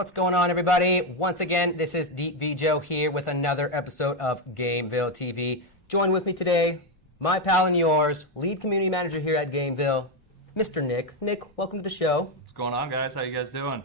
What's going on, everybody? Once again, this is Deep V Joe here with another episode of GAMEVIL TV. Join with me today, my pal and yours, lead community manager here at GAMEVIL, Mr. Nick. Nick, welcome to the show. What's going on, guys? How you guys doing?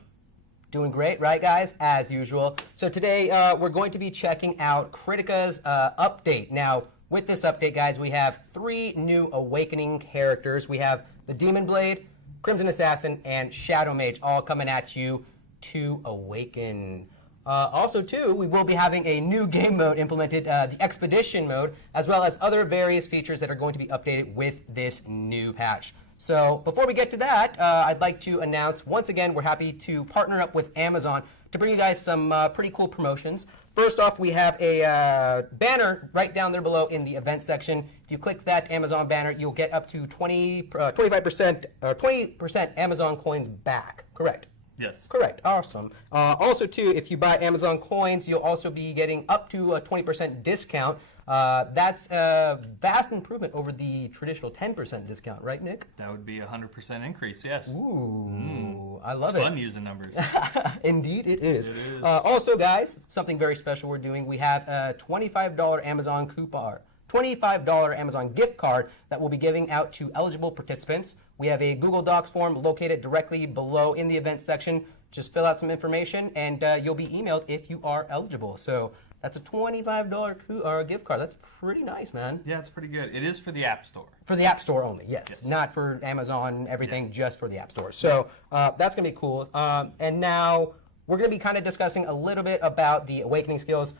Doing great, right, guys? As usual. So today, we're going to be checking out Kritika's update. Now, with this update, guys, we have 3 new Awakening characters. We have the Demon Blade, Crimson Assassin, and Shadow Mage all coming at you to awaken. Also, too, we will be having a new game mode implemented, the Expedition mode, as well as other various features that are going to be updated with this new patch. So before we get to that, I'd like to announce, once again, we're happy to partner up with Amazon to bring you guys some pretty cool promotions. First off, we have a banner right down there below in the event section. If you click that Amazon banner, you'll get up to 20% Amazon coins back. Correct? Yes. Correct. Awesome. Also, too, if you buy Amazon coins, you'll also be getting up to a 20% discount. That's a vast improvement over the traditional 10% discount, right, Nick? That would be a 100% increase, yes. Ooh, I love it. It's fun using numbers. Indeed, it is. It is. Also, guys, something very special we're doing. We have a $25 Amazon coupon. $25 Amazon gift card that we'll be giving out to eligible participants. We have a Google Docs form located directly below in the event section. Just fill out some information and you'll be emailed if you are eligible. So that's a $25 gift card. That's pretty nice, man. Yeah, it's pretty good. It is for the App Store. For the App Store only, yes. Not for Amazon, everything, just for the App Store. So that's going to be cool. And now we're going to be kind of discussing a little bit about the Awakening skills.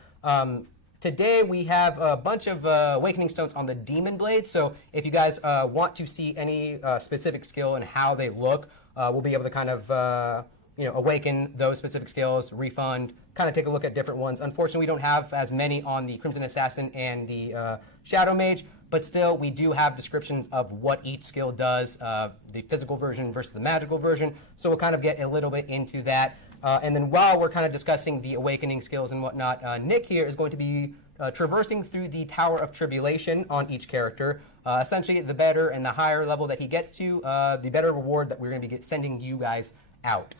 Today we have a bunch of Awakening stones on the Demon Blade, so if you guys want to see any specific skill and how they look, we'll be able to kind of awaken those specific skills, refund, kind of take a look at different ones. Unfortunately, we don't have as many on the Crimson Assassin and the Shadow Mage, but still we do have descriptions of what each skill does, the physical version versus the magical version, so we'll kind of get a little bit into that. And then while we're kind of discussing the Awakening skills and whatnot, Nick here is going to be traversing through the Tower of Tribulation on each character. Essentially, the better and the higher level that he gets to, the better reward that we're going to be sending you guys out.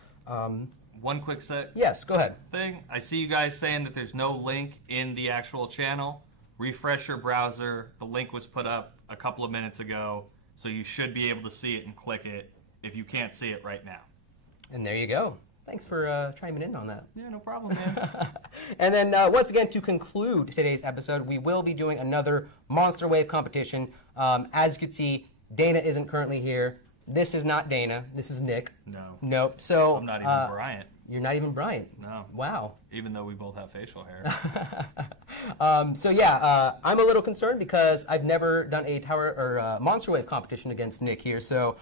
One quick set. Yes, go ahead. Thing. I see you guys saying that there's no link in the actual channel. Refresh your browser. The link was put up a couple of minutes ago, so you should be able to see it and click it if you can't see it right now. And there you go. Thanks for chiming in on that. Yeah, no problem, man. And then once again, to conclude today's episode, we will be doing another Monster Wave competition. As you can see, Dana isn't currently here. This is not Dana. This is Nick. No. Nope. So I'm not even Bryant. You're not even Bryant. No. Wow. Even though we both have facial hair. So yeah, I'm a little concerned because I've never done a Tower or Monster Wave competition against Nick here. So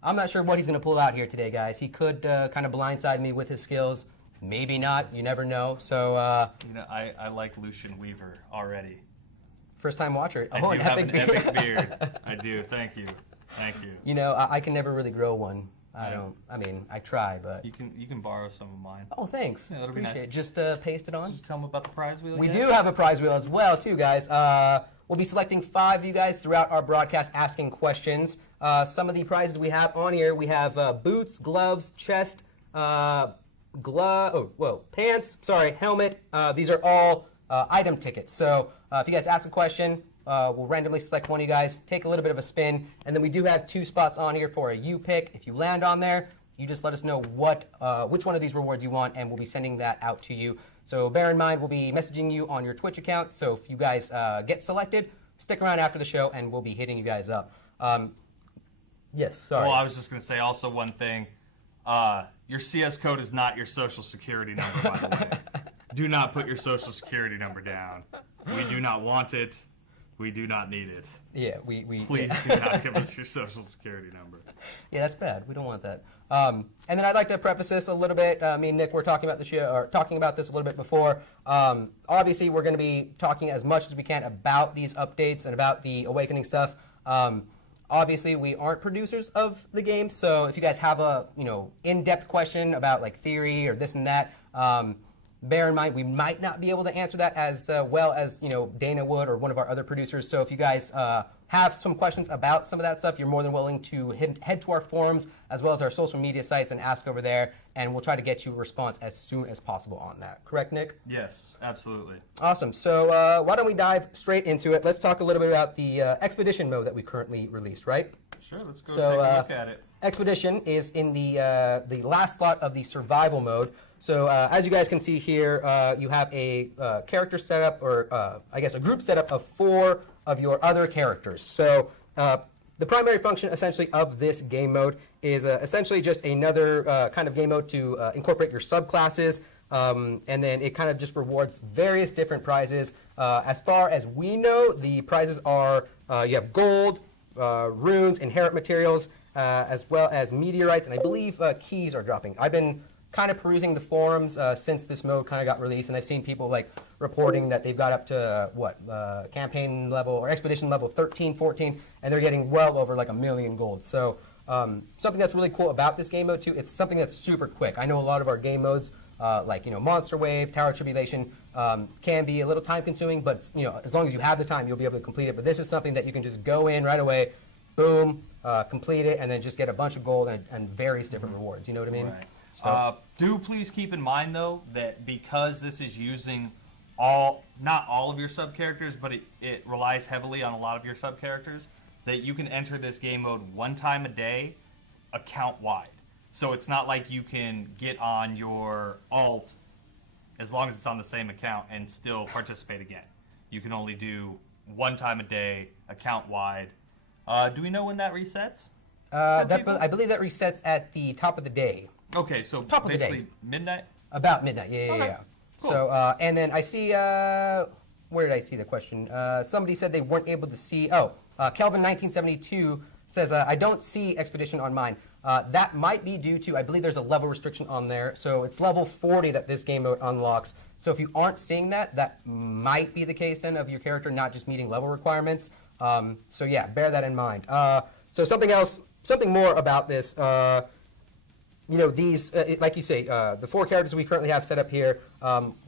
I'm not sure what he's going to pull out here today, guys. He could kind of blindside me with his skills. Maybe not. You never know. So I like Lucian Weaver already. First time watcher. I do have an epic beard. I do. Thank you. Thank you. You know, I can never really grow one. I mean, I try, but you can borrow some of mine. Oh, thanks. Yeah, that'll be nice. Appreciate it. Just paste it on. Did you tell them about the prize wheel? We do have a prize wheel as well, too, guys. We'll be selecting 5 of you guys throughout our broadcast asking questions. Some of the prizes we have on here, we have boots, gloves, chest, pants, helmet. These are all item tickets. So if you guys ask a question, we'll randomly select one of you guys, take a little bit of a spin, and then we do have 2 spots on here for a you pick. If you land on there, you just let us know which one of these rewards you want, and we'll be sending that out to you. So bear in mind, we'll be messaging you on your Twitch account, so if you guys get selected, stick around after the show, and we'll be hitting you guys up. Yes, sorry. Well, I was just going to say also one thing. Your CS code is not your social security number, by the way. Do not put your social security number down. We do not want it. We do not need it. Yeah, Please do not give us your social security number. Yeah, that's bad. We don't want that. And then I'd like to preface this a little bit. Me and Nick were talking about this a little bit before. Obviously, we're going to be talking as much as we can about these updates and about the Awakening stuff. Obviously, we aren't producers of the game, so if you guys have a in-depth question about like theory or this and that, bear in mind we might not be able to answer that as well as Dana would or one of our other producers. So if you guys have some questions about some of that stuff, you're more than willing to head to our forums as well as our social media sites and ask over there, and we'll try to get you a response as soon as possible on that. Correct, Nick? Yes, absolutely. Awesome. So why don't we dive straight into it? Let's talk a little bit about the Expedition mode that we currently released, right? Sure, let's go take a look at it. Expedition is in the last slot of the survival mode. So as you guys can see here, you have a character setup, or I guess a group setup of 4 of your other characters. So the primary function essentially of this game mode is essentially just another kind of game mode to incorporate your subclasses, and then it kind of just rewards various different prizes. As far as we know, the prizes are you have gold, runes, inherent materials, as well as meteorites, and I believe keys are dropping. I've been kind of perusing the forums since this mode kind of got released, and I've seen people like reporting that they've got up to campaign level or expedition level 13, 14, and they're getting well over like 1 million gold. So something that's really cool about this game mode too, it's something that's super quick. I know a lot of our game modes like Monster Wave, Tower of Tribulation can be a little time consuming, but as long as you have the time, you'll be able to complete it. But this is something that you can just go in right away, boom, complete it, and then just get a bunch of gold and various different rewards. You know what I mean? Right. So, do please keep in mind, though, that because this is using not all of your sub-characters, but it relies heavily on a lot of your sub-characters, that you can enter this game mode 1 time a day, account-wide. So it's not like you can get on your alt, as long as it's on the same account, and still participate again. You can only do 1 time a day, account-wide. Do we know when that resets? I believe that resets at the top of the day. Okay, so Top of the basically day. midnight? About midnight, yeah. Okay. Cool. So, and then I see, where did I see the question? Somebody said they weren't able to see, Kelvin1972 says, I don't see Expedition on mine. That might be due to, I believe there's a level restriction on there, so it's level 40 that this game mode unlocks. So if you aren't seeing that, that might be the case then of your character not just meeting level requirements. So yeah, bear that in mind. So something more about this, these, like you say, the 4 characters we currently have set up here,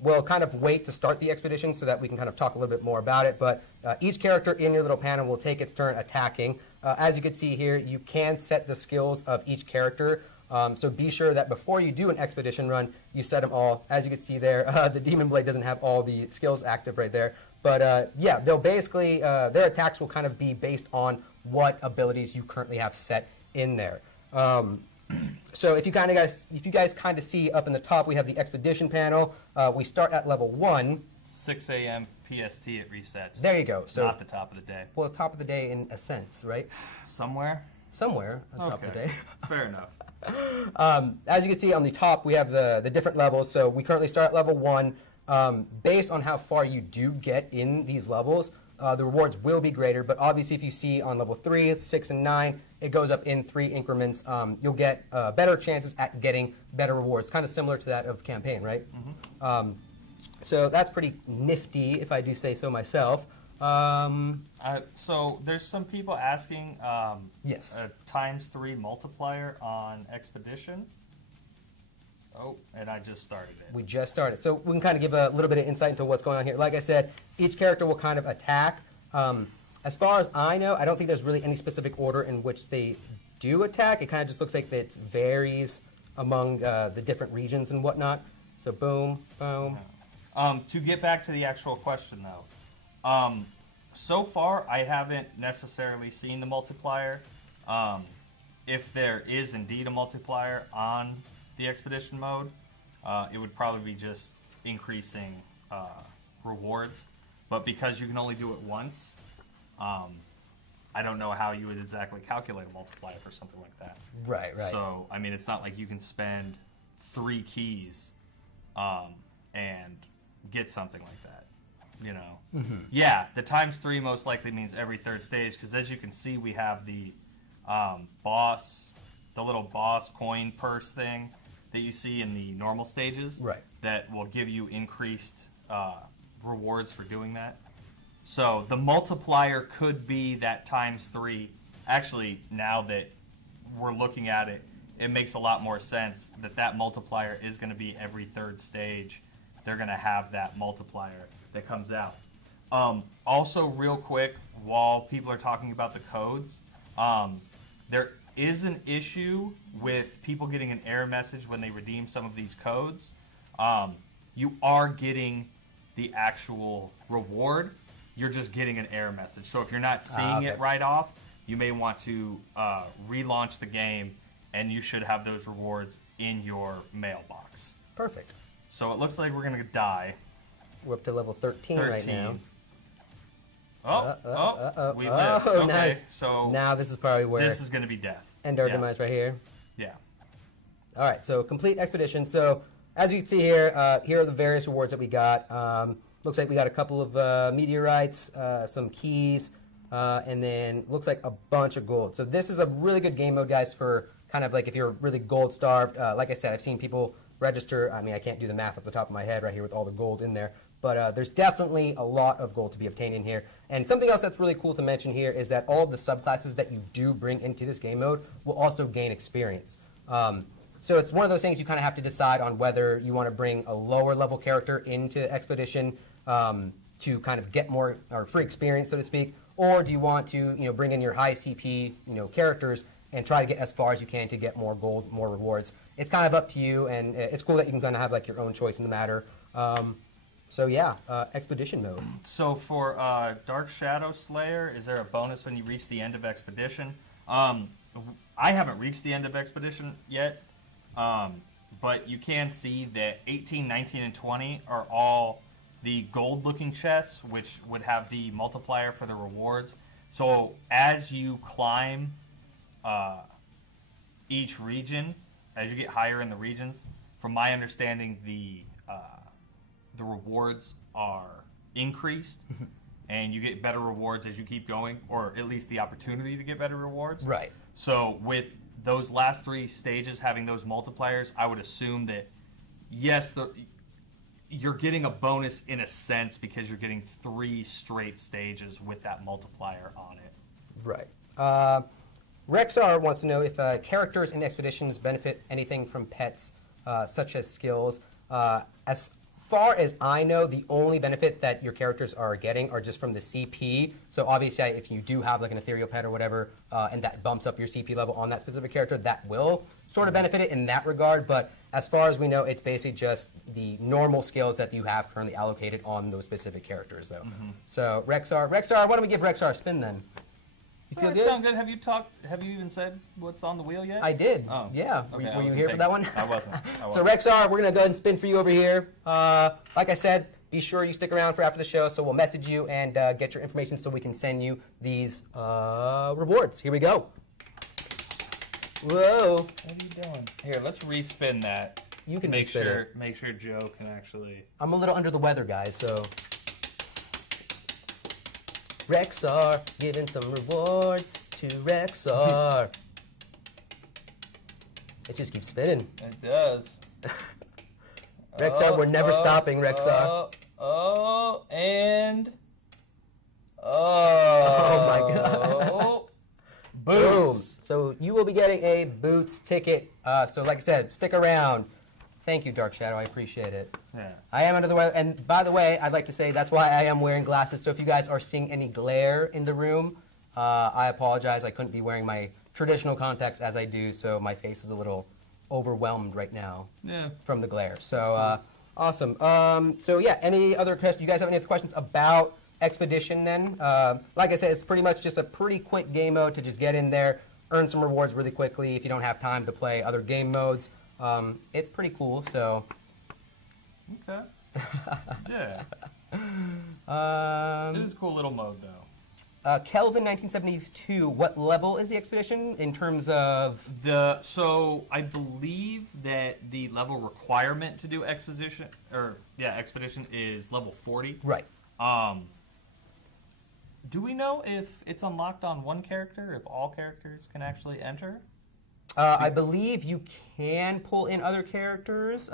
we'll kind of wait to start the expedition so that we can kind of talk a little bit more about it. But each character in your little panel will take its turn attacking. As you can see here, you can set the skills of each character. So be sure that before you do an expedition run, you set them all. As you can see there, the Demon Blade doesn't have all the skills active right there. But yeah, they'll basically, their attacks will kind of be based on what abilities you currently have set in there. So if you guys kind of see up in the top, we have the expedition panel. We start at level 1. 6 a.m. PST it resets. There you go. So not the top of the day. Well, top of the day in a sense, right? Somewhere at the top of the day. Fair enough. As you can see on the top, we have the different levels. So we currently start at level 1. Based on how far you do get in these levels, the rewards will be greater. But obviously, if you see on level 3, 6, and 9, it goes up in 3 increments. You'll get better chances at getting better rewards, kind of similar to that of campaign, right? Mm-hmm. So that's pretty nifty, if I do say so myself. So there's some people asking yes. a ×3 multiplier on Expedition. Oh, and I just started it. We just started. So we can kind of give a little bit of insight into what's going on here. Like I said, each character will kind of attack. As far as I know, I don't think there's really any specific order in which they do attack. It kind of just looks like it varies among the different regions and whatnot. So boom, boom. To get back to the actual question, though, so far I haven't necessarily seen the multiplier. If there is indeed a multiplier on the expedition mode, it would probably be just increasing rewards. But because you can only do it once, I don't know how you would exactly calculate a multiplier for something like that. Right, right. So, I mean, it's not like you can spend 3 keys and get something like that, you know? Mm-hmm. Yeah, the ×3 most likely means every 3rd stage, because as you can see, we have the the little boss coin purse thing that you see in the normal stages. Right. That will give you increased rewards for doing that. So the multiplier could be that ×3. Actually, now that we're looking at it, it makes a lot more sense that that multiplier is going to be every 3rd stage they're going to have that multiplier that comes out. Also, real quick, while people are talking about the codes, there is an issue with people getting an error message when they redeem some of these codes. You are getting the actual reward. You're just getting an error message. So if you're not seeing it right off, you may want to relaunch the game, and you should have those rewards in your mailbox. Perfect. So it looks like we're going to die. We're up to level 13 right now. We live. Okay, nice. So now this is probably where this is going to be death. End our demise right here. Yeah. All right, so complete expedition. So as you can see here, here are the various rewards that we got. Looks like we got a couple of meteorites, some keys, and then looks like a bunch of gold. So this is a really good game mode, guys, for kind of like if you're really gold starved. Like I said, I've seen people register. I mean, I can't do the math off the top of my head right here with all the gold in there. But there's definitely a lot of gold to be obtained in here. And something else that's really cool to mention here is that all of the subclasses that you do bring into this game mode will also gain experience. So it's one of those things you kind of have to decide on whether you want to bring a lower level character into Expedition to kind of get more or free experience, so to speak, or do you want to bring in your high CP characters and try to get as far as you can to get more gold, more rewards. It's kind of up to you, and it's cool that you can kind of have like your own choice in the matter. So yeah, Expedition mode. So for Dark Shadow Slayer, is there a bonus when you reach the end of Expedition? I haven't reached the end of Expedition yet, but you can see that 18, 19, and 20 are all the gold-looking chests, which would have the multiplier for the rewards. So as you climb each region, as you get higher in the regions, from my understanding, the rewards are increased, and you get better rewards as you keep going, or at least the opportunity to get better rewards. Right. So with those last 3 stages having those multipliers, I would assume that, yes, you're getting a bonus in a sense because you're getting 3 straight stages with that multiplier on it. Right. Rexar wants to know if characters in Expeditions benefit anything from pets, such as skills. As far as I know, the only benefit that your characters are getting are just from the CP. So obviously, if you do have like an ethereal pet or whatever, and that bumps up your CP level on that specific character, that will sort of benefit it in that regard. But as far as we know, it's basically just the normal skills that you have currently allocated on those specific characters, though. So Rexar, why don't we give Rexar a spin then? You feel good? Sound good? Have you even said what's on the wheel yet? I did. Oh. Yeah. Okay, were you here for that one? I wasn't. So Rexar, we're going to go ahead and spin for you over here. Like I said, be sure you stick around for after the show, so we'll message you and get your information so we can send you these rewards. Here we go. Whoa. What are you doing? Here, let's respin that. You can make sure Joe can actually. I'm a little under the weather, guys, so. Rexar, giving some rewards to Rexar. It just keeps spinning. It does. Rexar, we're never stopping, Rexar. And... Oh my god. Boots. Boom. So you will be getting a Boots ticket. So like I said, stick around. Thank you, Dark Shadow. I appreciate it. Yeah. I am under the weather. And by the way, I'd like to say that's why I am wearing glasses. So if you guys are seeing any glare in the room, I apologize. I couldn't be wearing my traditional contacts as I do, so my face is a little overwhelmed right now from the glare. So awesome. So yeah, any other questions? You guys have any other questions about Expedition then? Like I said, it's pretty much just a pretty quick game mode to just get in there, earn some rewards really quickly if you don't have time to play other game modes. It's pretty cool, so. Okay. Yeah. It is a cool little mode, though. Kelvin 1972, what level is the Expedition in terms of? So I believe that the level requirement to do Expedition is level 40. Right. Do we know if it's unlocked on one character, if all characters can actually enter? I believe you can pull in other characters.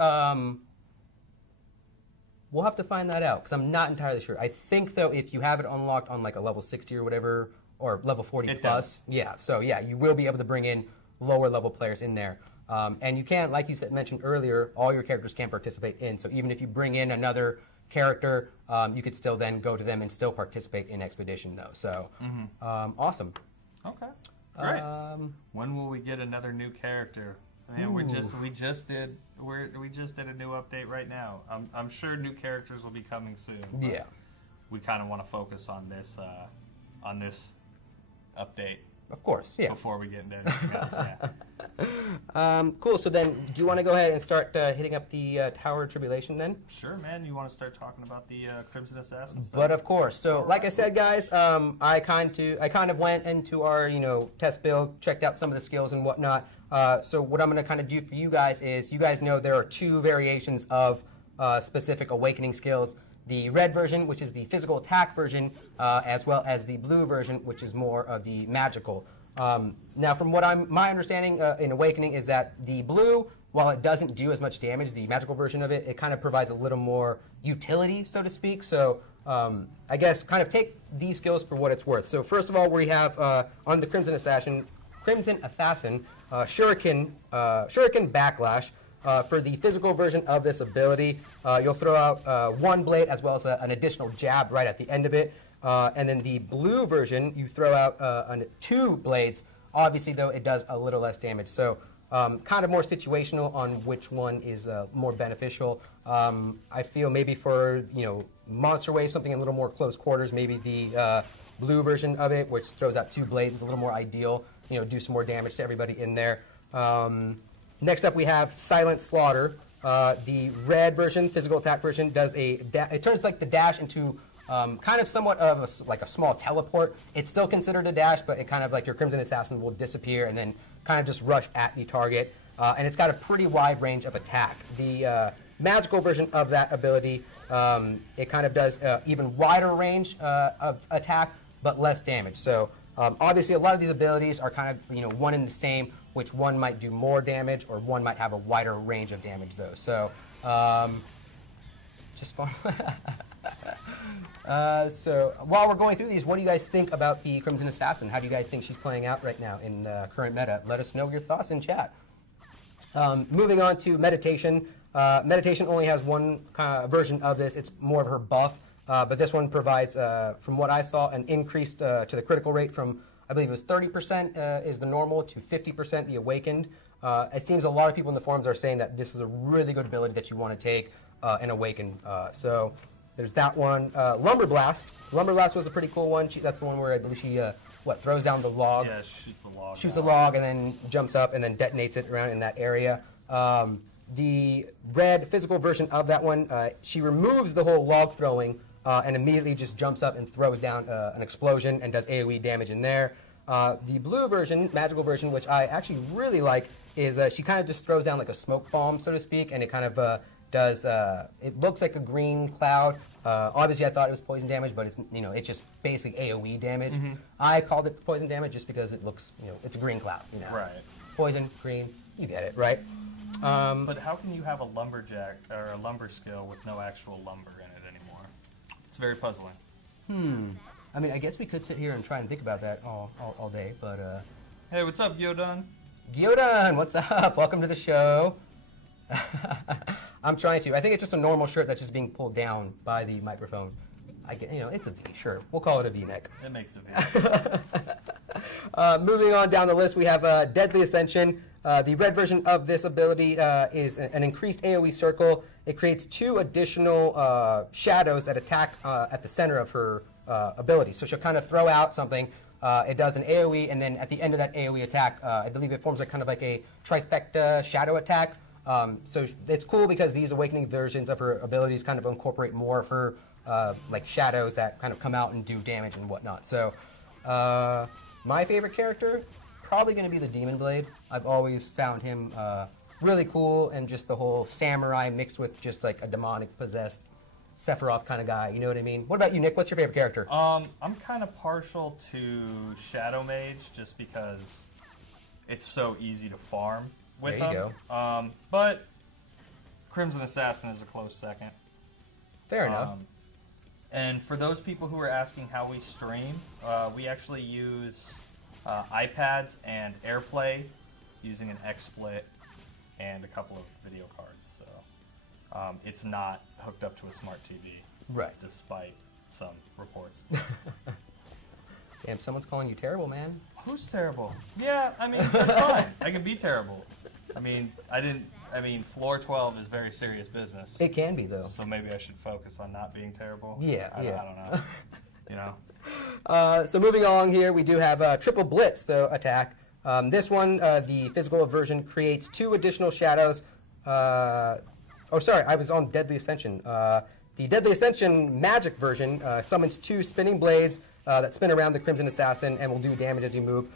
We'll have to find that out because I'm not entirely sure. I think though, if you have it unlocked on like a level 60 or whatever, or level 40 plus, yeah. So yeah, you will be able to bring in lower level players in there. And you can, like you mentioned earlier, all your characters can participate in. So even if you bring in another character, you could still then go to them and still participate in Expedition, though. So awesome. Okay, great. When will we get another new character? Man, we just did a new update right now. I'm sure new characters will be coming soon. Yeah. We kind of want to focus on this update. Of course, yeah. Before we get into anything else, yeah. Cool. So then, do you want to go ahead and start hitting up the Tower of Tribulation then? Sure, man. You want to start talking about the Crimson Assassin stuff? But of course. So, like I said, guys, I kind of went into our test build, checked out some of the skills and whatnot. So what I'm going to kind of do for you guys is, you guys know there are two variations of specific awakening skills. The red version, which is the physical attack version, as well as the blue version, which is more of the magical. Now, from what my understanding in Awakening is that the blue, while it doesn't do as much damage, the magical version of it, it kind of provides a little more utility, so to speak. So I guess kind of take these skills for what it's worth. So first of all, we have on the Crimson Assassin, Shuriken Backlash. For the physical version of this ability, you'll throw out one blade as well as an additional jab right at the end of it. And then the blue version, you throw out two blades. Obviously, though, it does a little less damage. So kind of more situational on which one is more beneficial. I feel maybe for Monster Wave, something a little more close quarters, maybe the blue version of it, which throws out two blades, is a little more ideal. Do some more damage to everybody in there. Next up, we have Silent Slaughter. The red version, physical attack version, does it turns like the dash into kind of somewhat of a small teleport. It's still considered a dash, but it kind of like your Crimson Assassin will disappear and then kind of just rush at the target. And it's got a pretty wide range of attack. The magical version of that ability, it kind of does even wider range of attack, but less damage. So obviously, a lot of these abilities are kind of one and the same, which one might do more damage or one might have a wider range of damage, though. So just fun. So while we're going through these, what do you guys think about the Crimson Assassin? How do you guys think she's playing out right now in the current meta? Let us know your thoughts in chat. Moving on to Meditation. Meditation only has one version of this. It's more of her buff. But this one provides, from what I saw, an increase to the critical rate from, I believe it was 30% is the normal to 50% the awakened. It seems a lot of people in the forums are saying that this is a really good ability that you want to take and awaken. So there's that one. Lumber Blast. Lumber Blast was a pretty cool one. That's the one where I believe she throws down the log. Yeah, shoots the log. Shoots the log and then jumps up and then detonates it around in that area. The red physical version of that one, she removes the whole log throwing and immediately just jumps up and throws down an explosion and does AoE damage in there. The blue version, magical version, which I actually really like, is she kind of just throws down like a smoke bomb, so to speak, and it kind of does, it looks like a green cloud. Obviously, I thought it was poison damage, but it's it's just basic AoE damage. I called it poison damage just because it looks, it's a green cloud. Right. Poison, green, you get it, right? But how can you have a lumberjack or a lumber skill with no actual lumber in it anymore? It's very puzzling. I mean, I guess we could sit here and try and think about that all day, but... Hey, what's up, Gyodan? Gyodan, what's up? Welcome to the show. I'm trying to. I think it's just a normal shirt that's just being pulled down by the microphone. I get, it's a V, sure. We'll call it a V-neck. It makes a V. Moving on down the list, we have Deadly Ascension. The red version of this ability is an increased AoE circle. It creates 2 additional shadows that attack at the center of her ability. So she'll kind of throw out something. It does an AoE, and then at the end of that AoE attack, I believe it forms kind of like a trifecta shadow attack. So it's cool because these awakening versions of her abilities kind of incorporate more of her like shadows that kind of come out and do damage and whatnot. So my favorite character, probably going to be the Demon Blade. I've always found him really cool, and just the whole samurai mixed with just like a demonic possessed Sephiroth kind of guy. You know what I mean? What about you, Nick? What's your favorite character? I'm kind of partial to Shadow Mage just because it's so easy to farm with there you go. But Crimson Assassin is a close second. Fair enough. And for those people who are asking how we stream, we actually use iPads and AirPlay using an XSplit and a couple of video cards. So it's not hooked up to a smart TV, right? Despite some reports. Damn, someone's calling you terrible, man. Who's terrible? Yeah, I mean, that's fine. I can be terrible. I mean, floor 12 is very serious business. It can be, though. So maybe I should focus on not being terrible. Yeah, I don't know. You know. So moving along here, we do have triple blitz, so attack. This one, the physical version, creates 2 additional shadows. Oh, sorry, I was on Deadly Ascension. The Deadly Ascension magic version summons 2 spinning blades that spin around the Crimson Assassin and will do damage as you move.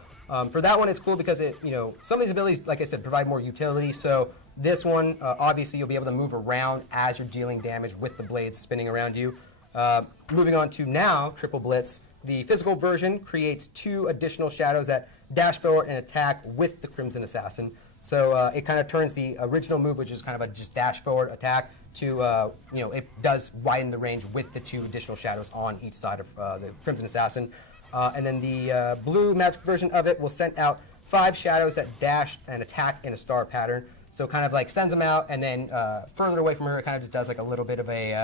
For that one, it's cool because it, some of these abilities, like I said, provide more utility. So this one, obviously, you'll be able to move around as you're dealing damage with the blades spinning around you. Moving on to now, triple blitz. The physical version creates 2 additional shadows that dash forward and attack with the Crimson Assassin. So it kind of turns the original move, which is kind of a just dash forward attack, to, it does widen the range with the 2 additional shadows on each side of the Crimson Assassin. And then the blue magic version of it will send out 5 shadows that dash and attack in a star pattern. So kind of like sends them out, and then further away from her, it kind of just does like a little bit of a,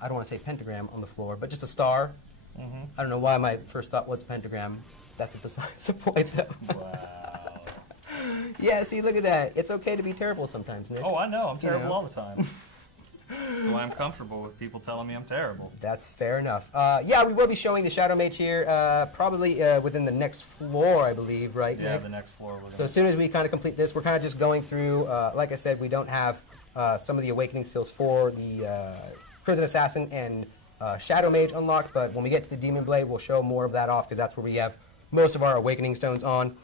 I don't want to say pentagram on the floor, but just a star. Mm-hmm. I don't know why my first thought was pentagram. That's besides the point, though. Wow. Yeah, see, look at that. It's okay to be terrible sometimes, Nick. Oh, I know. I'm terrible all the time. That's why I'm comfortable with people telling me I'm terrible. That's fair enough. Yeah, we will be showing the Shadow Mage here probably within the next floor, I believe, right, Yeah, Nick? the next floor. So as soon as we kind of complete this, we're kind of just going through, like I said, we don't have some of the awakening skills for the Crimson Assassin and Shadow Mage unlocked, but when we get to the Demon Blade, we'll show more of that off because that's where we have most of our awakening stones on.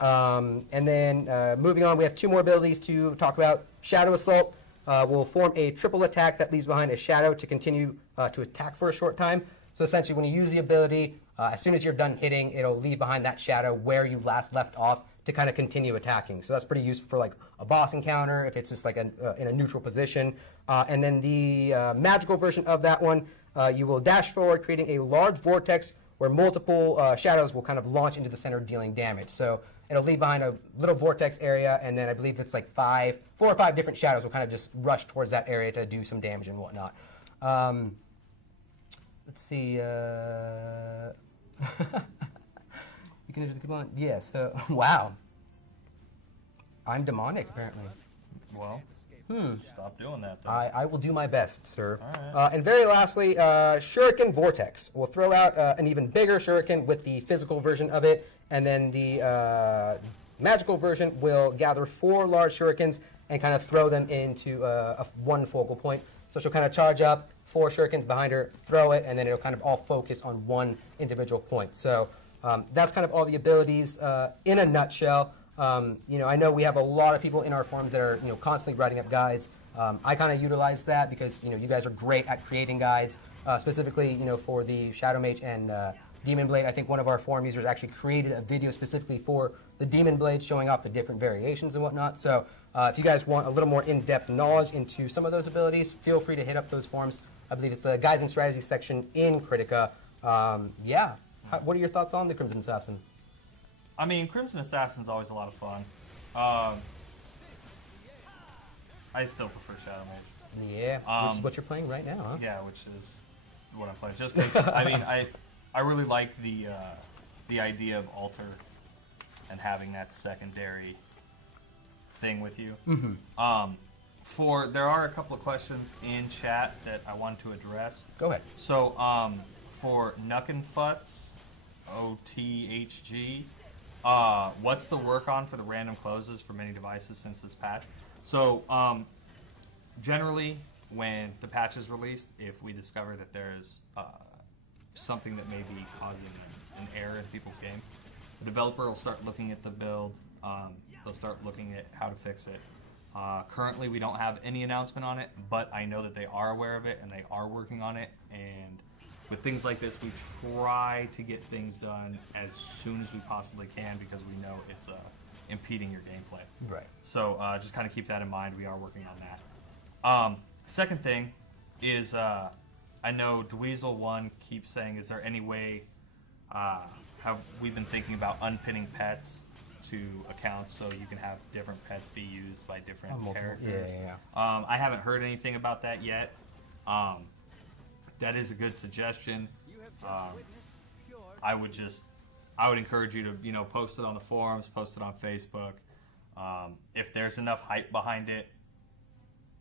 And then moving on, we have 2 more abilities to talk about. Shadow Assault will form a triple attack that leaves behind a shadow to continue to attack for a short time. So essentially, when you use the ability, as soon as you're done hitting, it'll leave behind that shadow where you last left off to kind of continue attacking. So that's pretty useful for like a boss encounter if it's just like in a neutral position. And then the magical version of that one, you will dash forward, creating a large vortex where multiple shadows will kind of launch into the center, dealing damage. So it'll leave behind a little vortex area, and then I believe it's like 4 or 5 different shadows will kind of just rush towards that area to do some damage and whatnot. Let's see. You can come on. Yes. Wow. I'm demonic, apparently. Well, stop doing that, though. I will do my best, sir. All right. And very lastly, Shuriken Vortex. We'll throw out an even bigger Shuriken with the physical version of it, and then the magical version will gather 4 large Shurikens and kind of throw them into one focal point. So she'll kind of charge up, 4 Shurikens behind her, throw it, and then it'll kind of all focus on one individual point. So that's kind of all the abilities in a nutshell. I know we have a lot of people in our forums that are constantly writing up guides. I kind of utilize that because you guys are great at creating guides, specifically for the Shadow Mage and Demon Blade. I think one of our forum users actually created a video specifically for the Demon Blade, showing off the different variations and whatnot. So if you guys want a little more in-depth knowledge into some of those abilities, feel free to hit up those forums. I believe it's the Guides and Strategies section in Kritika. Yeah. What are your thoughts on the Crimson Assassin? I mean, Crimson Assassin's always a lot of fun. I still prefer Shadow Mage. Yeah, which is what you're playing right now, huh? Yeah, which is what I'm playing. Just because, I mean, I really like the idea of altar and having that secondary thing with you. Mm-hmm. There are a couple of questions in chat that I wanted to address. Go ahead. So, for Nuckenfuts, OTHG, what's the work on for the random closes for many devices since this patch? So, generally, when the patch is released, if we discover that there's something that may be causing an error in people's games, the developer will start looking at the build. They'll start looking at how to fix it. Currently, we don't have any announcement on it, but I know that they are aware of it and they are working on it. And with things like this, we try to get things done as soon as we possibly can because we know it's impeding your gameplay. Right. So just kind of keep that in mind. We are working on that. Second thing is I know Dweezil1 keeps saying, is there any way, have we been thinking about unpinning pets to accounts, so you can have different pets be used by different characters. Yeah. I haven't heard anything about that yet. That is a good suggestion. I would encourage you to post it on the forums, post it on Facebook. If there's enough hype behind it,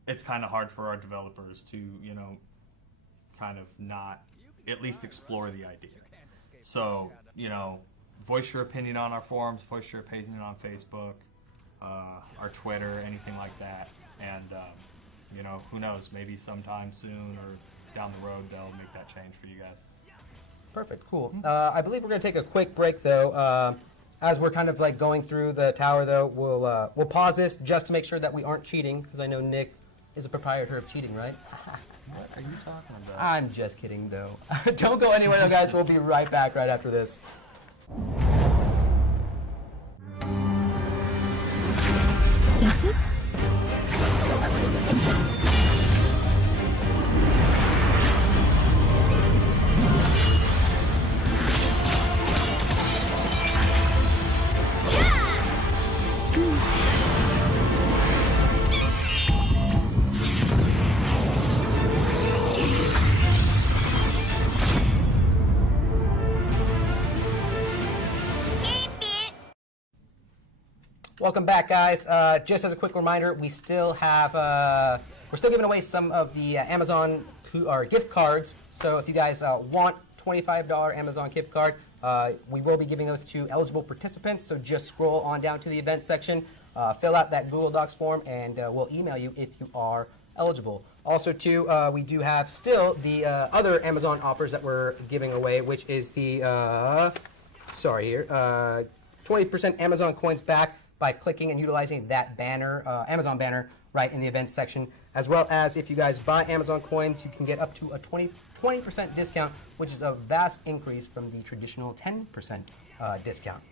it's kind of hard for our developers to kind of not at least explore the idea. So voice your opinion on our forums, voice your opinion on Facebook, our Twitter, anything like that, and who knows, maybe sometime soon or down the road they'll make that change for you guys. Perfect, cool. I believe we're going to take a quick break, though. As we're kind of like going through the tower, though, we'll pause this just to make sure that we aren't cheating, because I know Nick is a proprietor of cheating, right? What are you talking about? I'm just kidding, though. Don't go anywhere, though, guys. We'll be right back right after this. Welcome back, guys. Just as a quick reminder, we still have we're still giving away some of the Amazon gift cards. So if you guys want $25 Amazon gift card, we will be giving those to eligible participants. So just scroll on down to the events section, fill out that Google Docs form, and we'll email you if you are eligible. Also, too, we do have still the other Amazon offers that we're giving away, which is the 20% Amazon coins back by clicking and utilizing that banner, Amazon banner, right in the events section, as well as if you guys buy Amazon coins, you can get up to a 20% discount, which is a vast increase from the traditional 10% discount.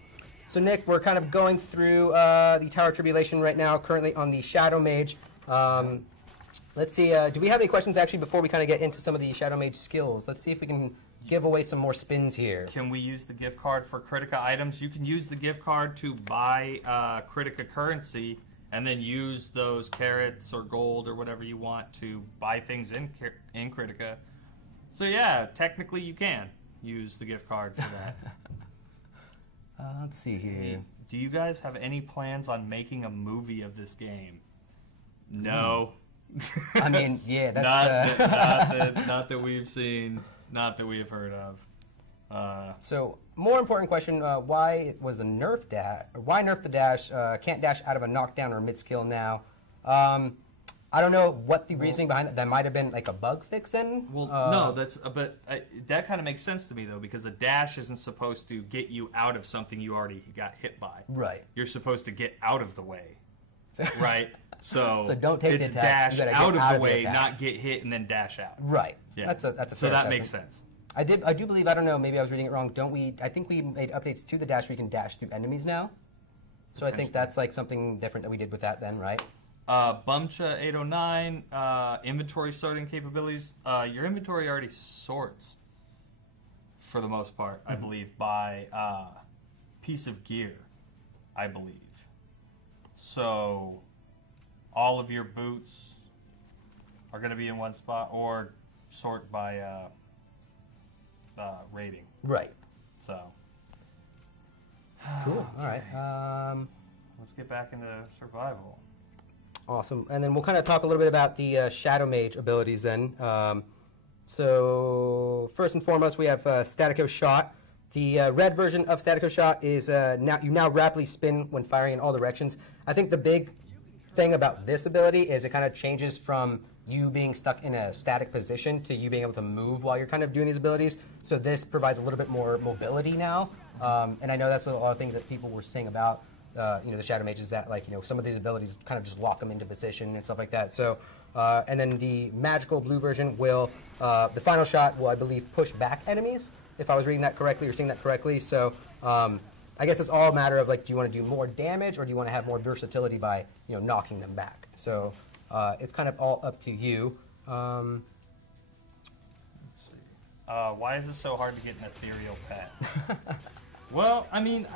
So Nick, we're kind of going through the Tower Tribulation right now, currently on the Shadow Mage. Let's see, do we have any questions actually before we kind of get into some of the Shadow Mage skills? Let's see if we can give away some more spins here. Can we use the gift card for Kritika items? You can use the gift card to buy Kritika currency and then use those carrots or gold or whatever you want to buy things in Kritika. So yeah, technically you can use the gift card for that. Let's see here. Do you guys have any plans on making a movie of this game? No. I mean, yeah, that's... not that we've seen... Not that we have heard of. So, more important question: why was the nerf dash? Why nerf the dash? Can't dash out of a knockdown or mid skill now. I don't know what the reasoning behind that. That might have been like a bug fix in. Well, no, that kind of makes sense to me though, because a dash isn't supposed to get you out of something you already got hit by. Right. You're supposed to get out of the way. Right. So don't take it's the attack. Dash out of the way, not get hit and then dash out. Right. Yeah. That's a fair so that assessment. makes sense. I do believe, I don't know, maybe I was reading it wrong. I think we made updates to the dash where you can dash through enemies now. So I think that's like something different that we did with that then, right? Bumcha 809, inventory sorting capabilities. Your inventory already sorts, for the most part, I believe, by piece of gear, I believe. So all of your boots are going to be in one spot, or sort by rating. Right. So. Cool. All right. Let's get back into survival. Awesome. And then we'll kind of talk a little bit about the Shadow Mage abilities then. So first and foremost, we have Statico Shot. The red version of Statico Shot is you now rapidly spin when firing in all directions. I think the big thing about this ability is it kind of changes from you being stuck in a static position to you being able to move while you're kind of doing these abilities. So this provides a little bit more mobility now. And I know that's a lot of things that people were saying about the Shadow Mage, is that some of these abilities kind of just lock them into position and stuff like that. So and then the magical blue version will the final shot will, I believe, push back enemies, if I was reading that correctly or seeing that correctly. So I guess it's all a matter of do you want to do more damage or do you want to have more versatility by knocking them back? So it's kind of all up to you. Let's see. Why is it so hard to get an ethereal pet? Well, I mean,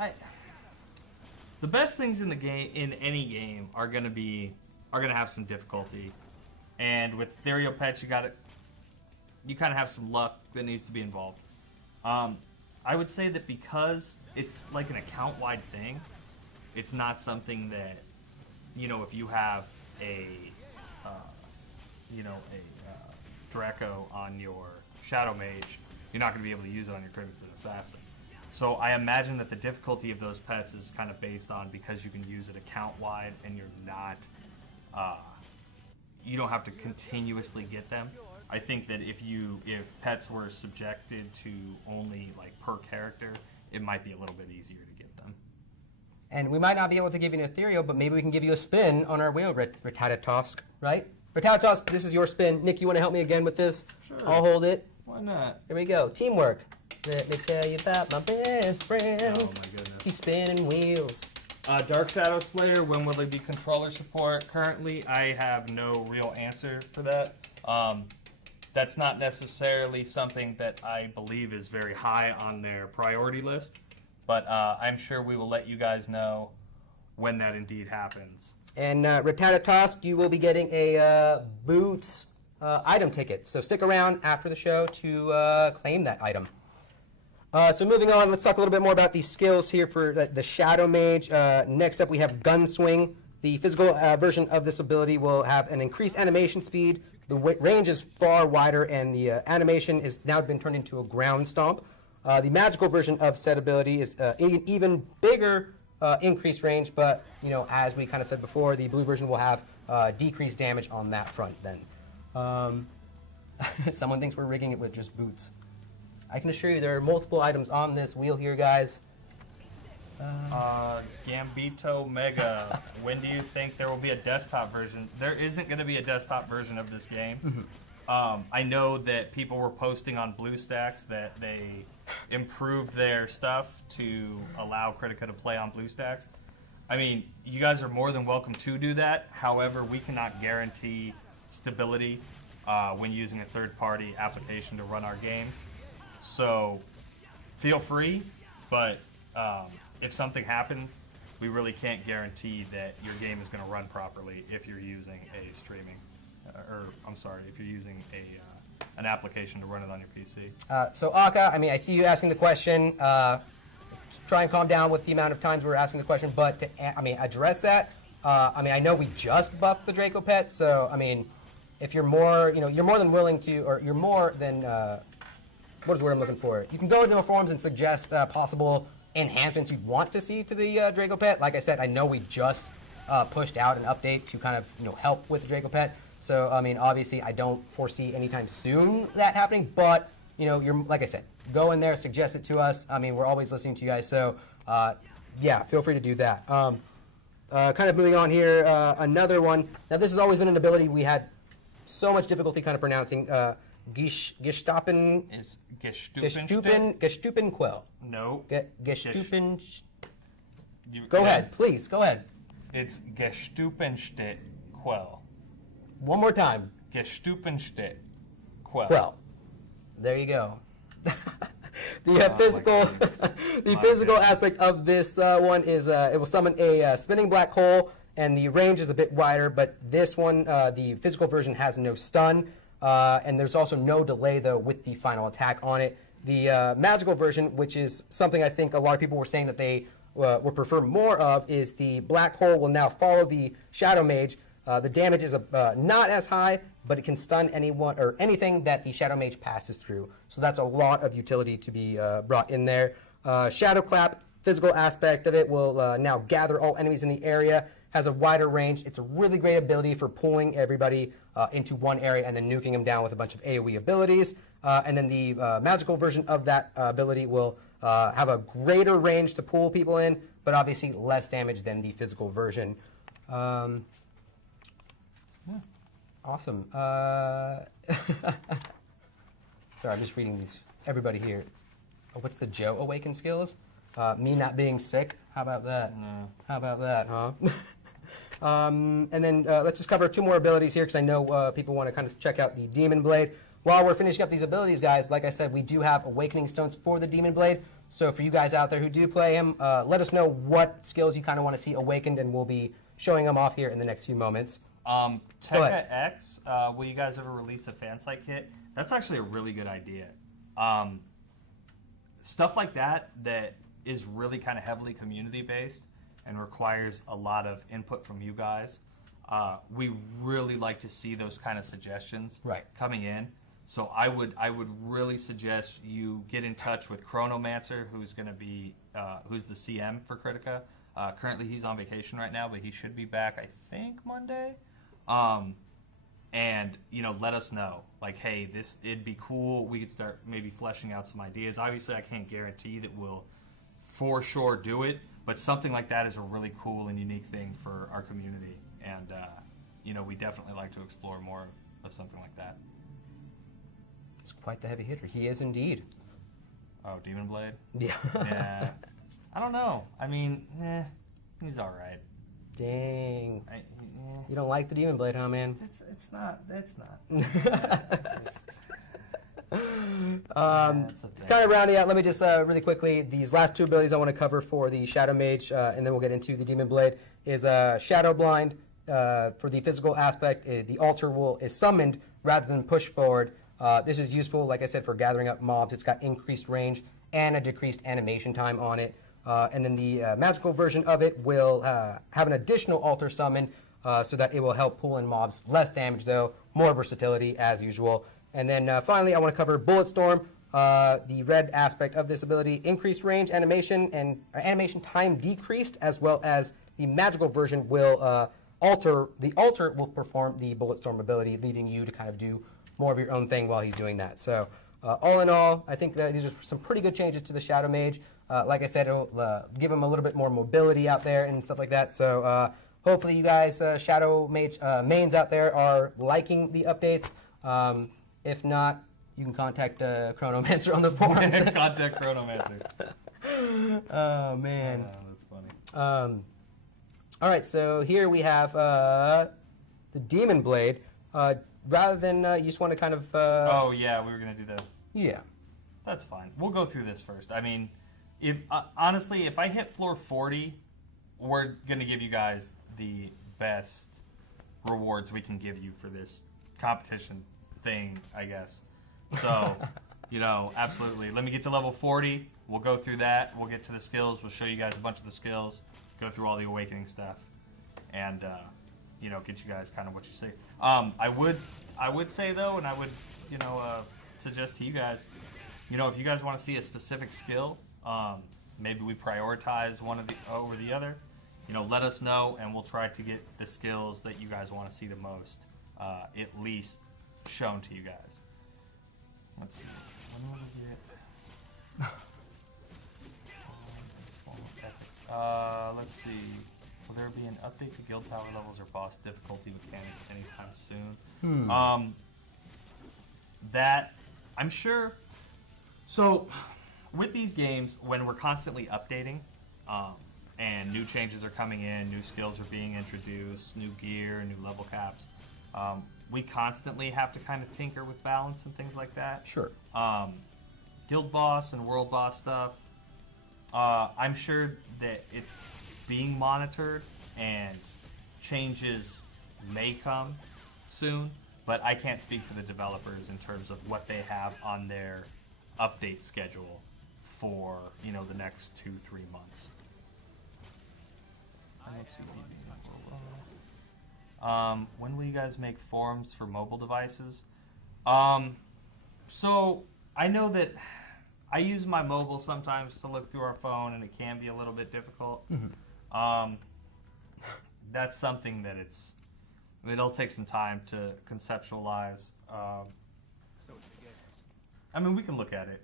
The best things in the game, in any game, are gonna have some difficulty, and with ethereal pets, you kind of have some luck that needs to be involved. I would say that because it's like an account-wide thing, it's not something that, you know, if you have a Draco on your Shadow Mage, you're not going to be able to use it on your Crimson Assassin. So I imagine that the difficulty of those pets is kind of based on because you can use it account-wide and you're not, you don't have to continuously get them. I think that if pets were subjected to only like per character, it might be a little bit easier to get them. And we might not be able to give you an ethereal, but maybe we can give you a spin on our wheel, Rattata-Tosk, right? Rattata-Tosk, this is your spin. Nick, you want to help me again with this? Sure. I'll hold it. Why not? Here we go. Teamwork. Let me tell you about my best friend. Oh my goodness. He's spinning wheels. Dark Shadow Slayer, when will they be controller support? Currently, I have no real answer for that. That's not necessarily something that I believe is very high on their priority list, but I'm sure we will let you guys know when that indeed happens. And Rattata-Tosk, you will be getting a Boots item ticket, so stick around after the show to claim that item. So moving on, let's talk a little bit more about these skills here for the Shadow Mage. Next up, we have Gunswing. The physical version of this ability will have an increased animation speed. The range is far wider, and the animation is now been turned into a ground stomp. The magical version of said ability is an even bigger increased range, but you know, as we kind of said before, the blue version will have decreased damage on that front. Then, someone thinks we're rigging it with just boots. I can assure you there are multiple items on this wheel here, guys. Gambito Mega. When do you think there will be a desktop version? There isn't going to be a desktop version of this game. I know that people were posting on BlueStacks that they improved their stuff to allow Kritika to play on BlueStacks. I mean, you guys are more than welcome to do that. However, we cannot guarantee stability when using a third-party application to run our games. So feel free, but if something happens, we really can't guarantee that your game is going to run properly if you're using a streaming, if you're using an application to run it on your PC. So Aka, I mean, I see you asking the question. Try and calm down with the amount of times we're asking the question, but to, address that. I know we just buffed the Draco pet, so I mean, if you're more, you're more than willing to, or you're more than. What is the word I'm looking for? You can go into the forums and suggest possible enhancements you'd want to see to the Draco pet. Like I said, I know we just pushed out an update to kind of help with the Draco pet. So I mean, obviously, I don't foresee anytime soon that happening. But you're like I said, go in there, suggest it to us. I mean, we're always listening to you guys. So yeah, feel free to do that. Kind of moving on here, another one. Now this has always been an ability we had so much difficulty kind of pronouncing. Gestapen is Gestupen Quell. No. Gestupen. Go ahead, please. Go ahead. It's Gestupenstedt Quell. One more time. Gestupenstedt Quell. Quell. There you go. The physical aspect of this one is it will summon a spinning black hole, and the range is a bit wider. But this one, the physical version, has no stun. And there's also no delay, though, with the final attack on it. The magical version, which is something I think a lot of people were saying that they would prefer more of, is the black hole will now follow the Shadow Mage. The damage is not as high, but it can stun anyone or anything that the Shadow Mage passes through. So that's a lot of utility to be brought in there. Shadow Clap, physical aspect of it, will now gather all enemies in the area. Has a wider range. It's a really great ability for pulling everybody into one area and then nuking them down with a bunch of AoE abilities. And then the magical version of that ability will have a greater range to pull people in, but obviously less damage than the physical version. Yeah. Awesome. Sorry, I'm just reading these. Everybody here. Oh, what's the Joe Awaken skills? Me not being sick. How about that? No. How about that, huh? And then let's just cover two more abilities here because I know people want to kind of check out the Demon Blade. while we're finishing up these abilities, guys, like I said, we do have Awakening Stones for the Demon Blade. So for you guys out there who do play him, let us know what skills you kind of want to see awakened, and we'll be showing them off here in the next few moments. Tekka X, will you guys ever release a fan site kit? That's actually a really good idea. Stuff like that is really kind of heavily community-based and requires a lot of input from you guys. We really like to see those kind of suggestions coming in. So I would really suggest you get in touch with Chronomancer, who's going to be who's the CM for Kritika. Currently, he's on vacation right now, but he should be back, I think, Monday. And let us know, like, hey, it'd be cool. We could start maybe fleshing out some ideas. Obviously, I can't guarantee that we'll for sure do it, but something like that is a really cool and unique thing for our community. And we definitely like to explore more of something like that. He's quite the heavy hitter. He is indeed. Oh, Demon Blade? Yeah. Yeah. I don't know. I mean, he's all right. Dang. You don't like the Demon Blade, huh, man? It's not. Kind of rounding out, let me just really quickly, these last two abilities I want to cover for the Shadow Mage, and then we'll get into the Demon Blade, is Shadow Blind. For the physical aspect, the altar is summoned rather than pushed forward. This is useful, like I said, for gathering up mobs. It's got increased range and a decreased animation time on it. And then the magical version of it will have an additional altar summon so that it will help pull in mobs. Less damage, though. More versatility, as usual. And then finally, I want to cover Bulletstorm. The red aspect of this ability, increased range, animation, and animation time decreased, as well as the magical version will alter. The altar will perform the Bulletstorm ability, leaving you to kind of do more of your own thing while he's doing that. So all in all, I think that these are some pretty good changes to the Shadow Mage. Like I said, it'll give him a little bit more mobility out there and stuff like that. So hopefully you guys, Shadow Mage mains out there, are liking the updates. If not, you can contact Chronomancer on the forums. Contact Chronomancer. Oh, man. That's funny. All right, so here we have the Demon Blade. Rather than you just want to kind of... oh, yeah, we were going to do that. Yeah. That's fine. We'll go through this first. I mean, honestly, if I hit floor 40, we're going to give you guys the best rewards we can give you for this competition thing, I guess. So, absolutely. Let me get to level 40. We'll go through that. We'll get to the skills. We'll show you guys a bunch of the skills. Go through all the awakening stuff. And, get you guys kind of what you see. I would say, though, and I would, suggest to you guys, if you guys want to see a specific skill, maybe we prioritize one over the other, let us know, and we'll try to get the skills that you guys want to see the most, at least shown to you guys. Let's see. When was it? Let's see. Will there be an update to guild power levels or boss difficulty mechanics anytime soon? That I'm sure. So, with these games, when we're constantly updating, and new changes are coming in, new skills are being introduced, new gear, new level caps, we constantly have to kind of tinker with balance and things like that. Sure. Guild boss and world boss stuff, I'm sure that it's being monitored and changes may come soon, but I can't speak for the developers in terms of what they have on their update schedule for the next 2-3 months. Let's see. When will you guys make forums for mobile devices? So I know that I use my mobile sometimes to look through our phone, and it can be a little bit difficult. Mm-hmm. That's something that it'll take some time to conceptualize. I mean, we can look at it.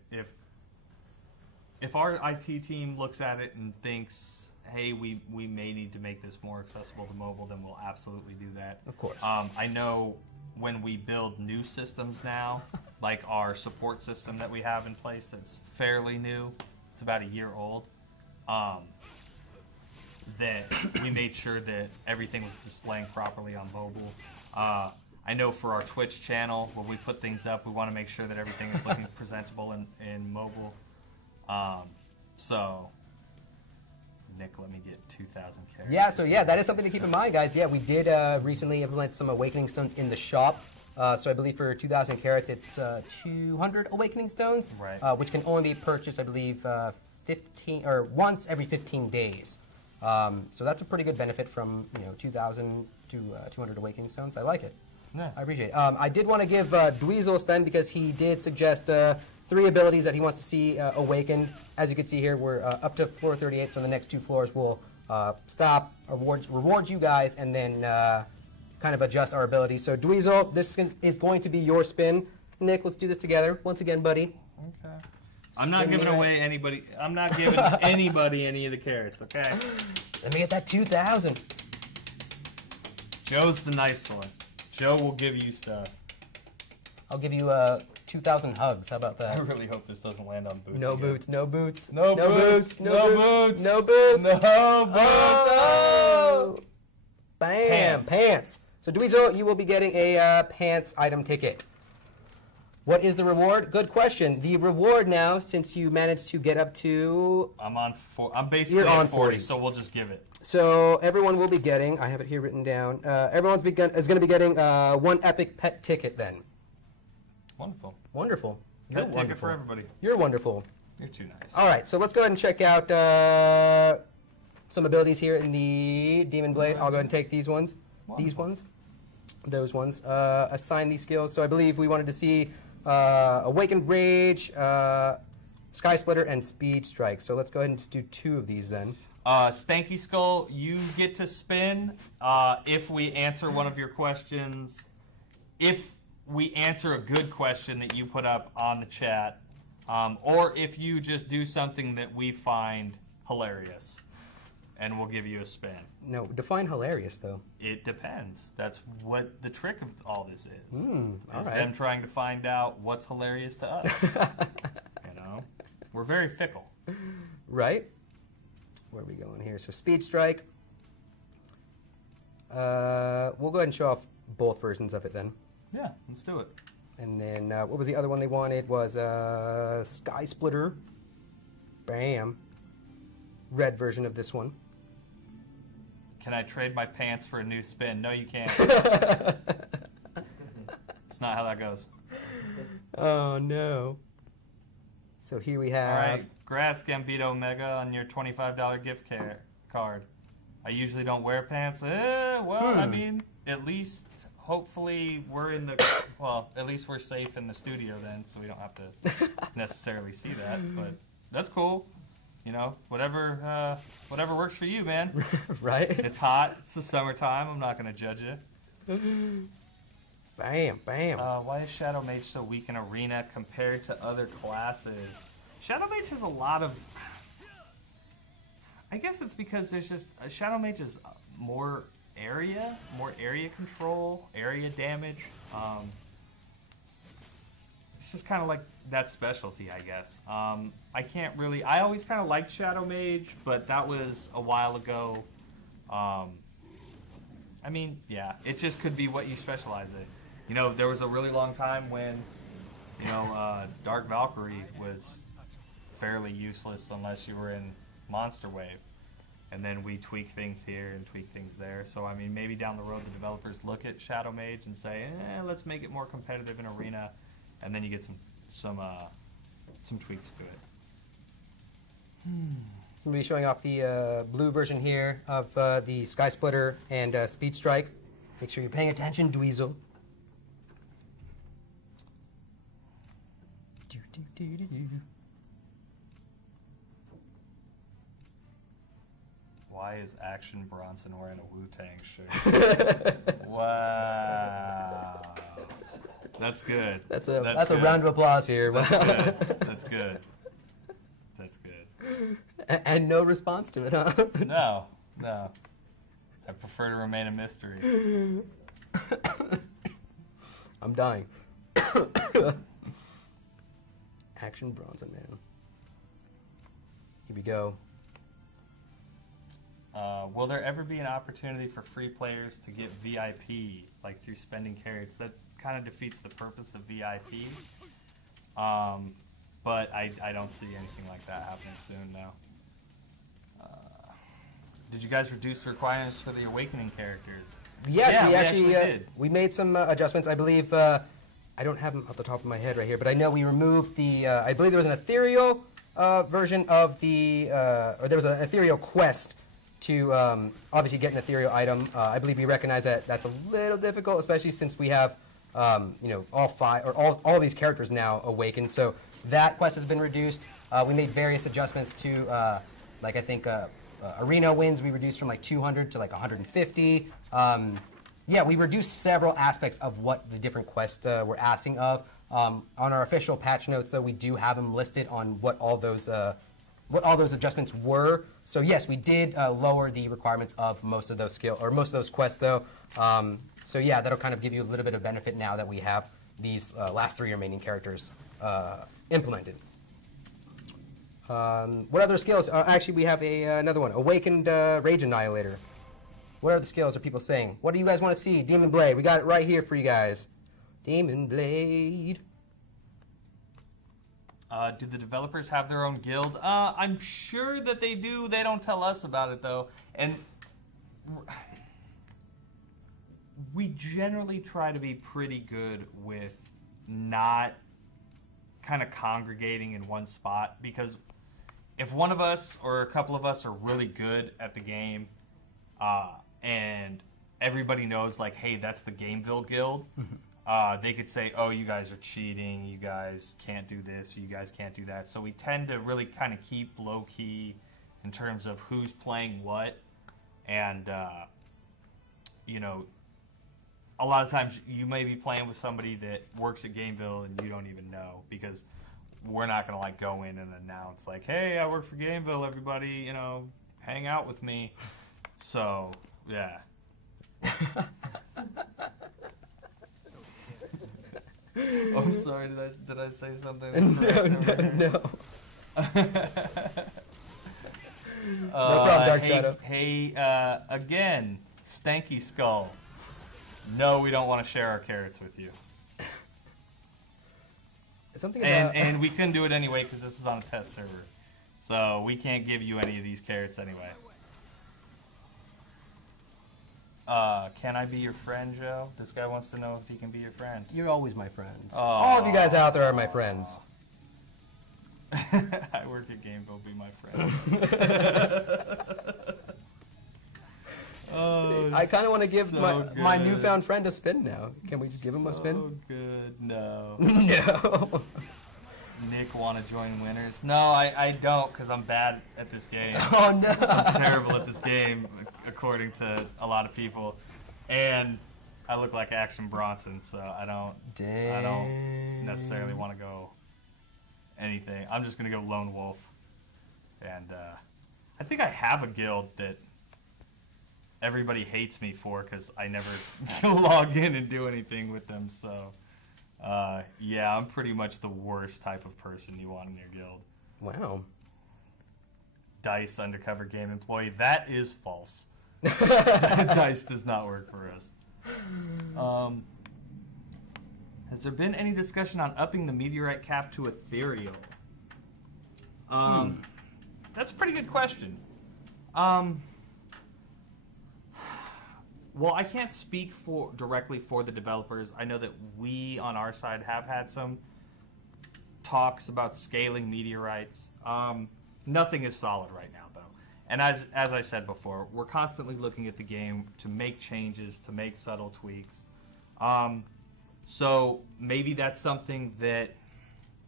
If our IT team looks at it and thinks, hey, we may need to make this more accessible to mobile, then we'll absolutely do that. Of course. I know when we build new systems now, like our support system that we have in place that's fairly new, it's about a year old, that we made sure that everything was displaying properly on mobile. I know for our Twitch channel, when we put things up, we want to make sure that everything is looking presentable in mobile. So, Nick, let me get 2,000 carats. Yeah, so yeah, that is something to keep in mind, guys. Yeah, we did recently implement some Awakening Stones in the shop. So I believe for 2,000 carats, it's 200 Awakening Stones, right. Which can only be purchased, I believe, 15 or once every 15 days. So that's a pretty good benefit from 2,000 to 200 Awakening Stones. I like it. Yeah. I appreciate it. I did want to give Dweezil a spin because he did suggest 3 abilities that he wants to see awakened. As you can see here, we're up to floor 38, so the next 2 floors will stop, reward you guys, and then kind of adjust our abilities. So Dweezil, this is going to be your spin. Nick, let's do this together. Once again, buddy. Okay. I'm not giving away anybody. I'm not giving anybody any of the carrots, okay? Let me get that 2,000. Joe's the nice one. Joe will give you stuff. I'll give you 2,000 hugs. How about that? I really hope this doesn't land on boots. No again. boots, no boots. No boots, no boots. No boots. No boots. Oh! Bam! Pants. Pants. So Dweezil, you will be getting a pants item ticket. What is the reward? Good question. The reward now, since you managed to get up to... I'm basically on at 40, so we'll just give it. So everyone will be getting, I have it here written down, everyone's is going to be getting 1 epic pet ticket then. Wonderful. Wonderful. You're Pet ticket wonderful. for everybody. You're wonderful. You're too nice. All right, so let's go ahead and check out some abilities here in the Demon Blade. I'll go ahead and take these ones. Wonderful. These ones. Those ones. Assign these skills. So I believe we wanted to see Awakened Rage, Sky Splitter, and Speed Strike. So let's go ahead and just do 2 of these then. Stanky Skull, you get to spin if we answer one of your questions. If we answer a good question that you put up on the chat, or if you just do something that we find hilarious, and we'll give you a spin. No, define hilarious, though. It depends. That's what the trick of all this is. All is right. them trying to find out what's hilarious to us. We're very fickle. Right? Where are we going here? So Speed Strike. We'll go ahead and show off both versions of it then. Yeah, let's do it. And then what was the other one they wanted? Was Sky Splitter. Bam. Red version of this one. Can I trade my pants for a new spin? No, you can't. It's not how that goes. Oh, no. So here we have... All right, congrats, Gambito Omega, on your $25 gift card. I usually don't wear pants. I mean, at least, hopefully, we're in the... Well, at least we're safe in the studio then, so we don't have to necessarily see that. But that's cool. Whatever works for you, man. Right? It's hot. It's the summertime. I'm not going to judge you. Bam, bam. Why is Shadow Mage so weak in Arena compared to other classes? Shadow Mage has a lot of... I guess it's because there's just... Shadow Mage is more area control, area damage. It's just kind of like that specialty, I guess. I can't really... I always kind of liked Shadow Mage, but that was a while ago. I mean, yeah, it just could be what you specialize in. There was a really long time when, Dark Valkyrie was fairly useless unless you were in Monster Wave. And then we tweak things here and tweak things there. So, I mean, maybe down the road the developers look at Shadow Mage and say, let's make it more competitive in Arena. And then you get some tweaks to it. I'm going to be showing off the blue version here of the Sky Splitter and Speed Strike. Make sure you're paying attention, Dweezil. Why is Action Bronson wearing a Wu-Tang shirt? Wow. That's good. That's a round of applause here. That's good. That's good. That's good. And no response to it, huh? No. I prefer to remain a mystery. I'm dying. Action Bronson, man. Here we go. Will there ever be an opportunity for free players to get VIP, like through spending carrots? That kind of defeats the purpose of VIP. But I don't see anything like that happening soon now. Did you guys reduce the requirements for the Awakening characters? Yes, yeah, we actually did. We made some adjustments. I believe, I don't have them off the top of my head right here, but I know we removed the, I believe there was an ethereal version of the, or there was an ethereal quest to obviously get an ethereal item. I believe we recognize that that's a little difficult, especially since we have, you know, all these characters now awakened. So that quest has been reduced. We made various adjustments to, like I think, arena wins we reduced from like 200 to like 150. Yeah, we reduced several aspects of what the different quests were asking of. On our official patch notes, though, we do have them listed on what all those adjustments were. So yes, we did lower the requirements of most of those most of those quests, though. So yeah, that'll kind of give you a little bit of benefit now that we have these last 3 remaining characters implemented. What other skills? Actually, we have another one. Awakened Rage Annihilator. What other skills are people saying? What do you guys want to see? Demon Blade. We got it right here for you guys. Demon Blade. Do the developers have their own guild? I'm sure that they do. They don't tell us about it, though. And we generally try to be pretty good with not kind of congregating in one spot, because if one of us or a couple of us are really good at the game, and everybody knows, like, hey, that's the GAMEVIL guild, they could say, oh, you guys are cheating, you guys can't do this, or you guys can't do that. So we tend to really kind of keep low-key in terms of who's playing what, and, you know, a lot of times you may be playing with somebody that works at GAMEVIL and you don't even know, because we're not going to like go in and announce like, hey, I work for GAMEVIL, everybody, you know, hang out with me. So, yeah. Oh, I'm sorry, did I say something? No. No problem, Dark Shadow. Hey, again, Stanky Skull. No, we don't want to share our carrots with you. Something about and we couldn't do it anyway because this is on a test server. So we can't give you any of these carrots anyway. Can I be your friend, Joe? This guy wants to know if he can be your friend. You're always my friends. All of you guys out there are my friends. I work at GAMEVIL, be my friend. Oh, I kind of want to give my newfound friend a spin now. Can we just give him a spin? So good. No. No. Nick want to join winners? No, I don't, because I'm bad at this game. Oh, no. I'm terrible at this game, according to a lot of people. And I look like Action Bronson, so I don't necessarily want to go anything. I'm just going to go Lone Wolf. And I think I have a guild that everybody hates me for because I never log in and do anything with them. So, yeah, I'm pretty much the worst type of person you want in your guild. Wow. Dice undercover game employee. That is false. Dice does not work for us. Has there been any discussion on upping the meteorite cap to ethereal? That's a pretty good question. Well, I can't speak directly for the developers. I know that we, on our side, have had some talks about scaling meteorites. Nothing is solid right now, though. And as I said before, we're constantly looking at the game to make changes, to make subtle tweaks. So maybe that's something that,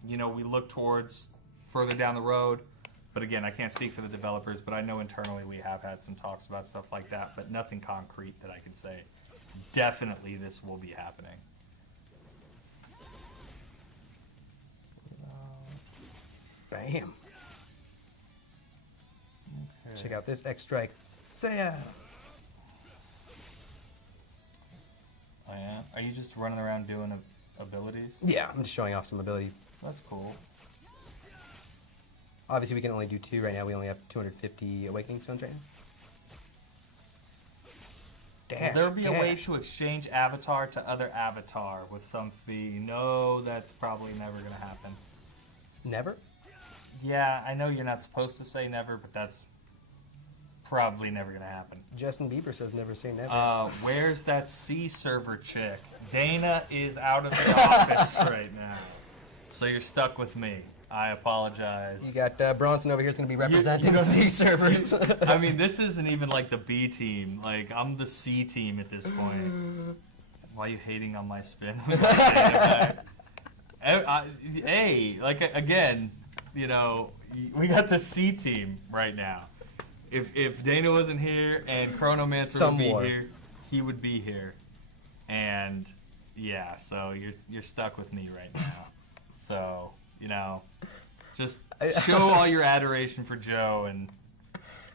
you know, we look towards further down the road. But again, I can't speak for the developers, but I know internally we have had some talks about stuff like that, but nothing concrete that I can say. Definitely this will be happening. Bam. Okay. Check out this X-Strike. Saya. Oh yeah? Are you just running around doing abilities? Yeah, I'm just showing off some abilities. That's cool. Obviously, we can only do 2 right now. We only have 250 Awakening Stones right now. Dash. Will there be a way to exchange avatar to other avatar with some fee? No, that's probably never going to happen. Never? Yeah, I know you're not supposed to say never, but that's probably never going to happen. Justin Bieber says never say never. Where's that C server chick? Dana is out of the office right now. So you're stuck with me. I apologize. You got Bronson over here is going to be representing C servers. I mean, this isn't even like the B team. Like, I'm the C team at this point. Why are you hating on my spin? Hey, like, again, you know, we got the C team right now. If Dana wasn't here and Chronomancer would be here, he would be here. And, yeah, so you're stuck with me right now. So, you know, just show all your adoration for Joe. And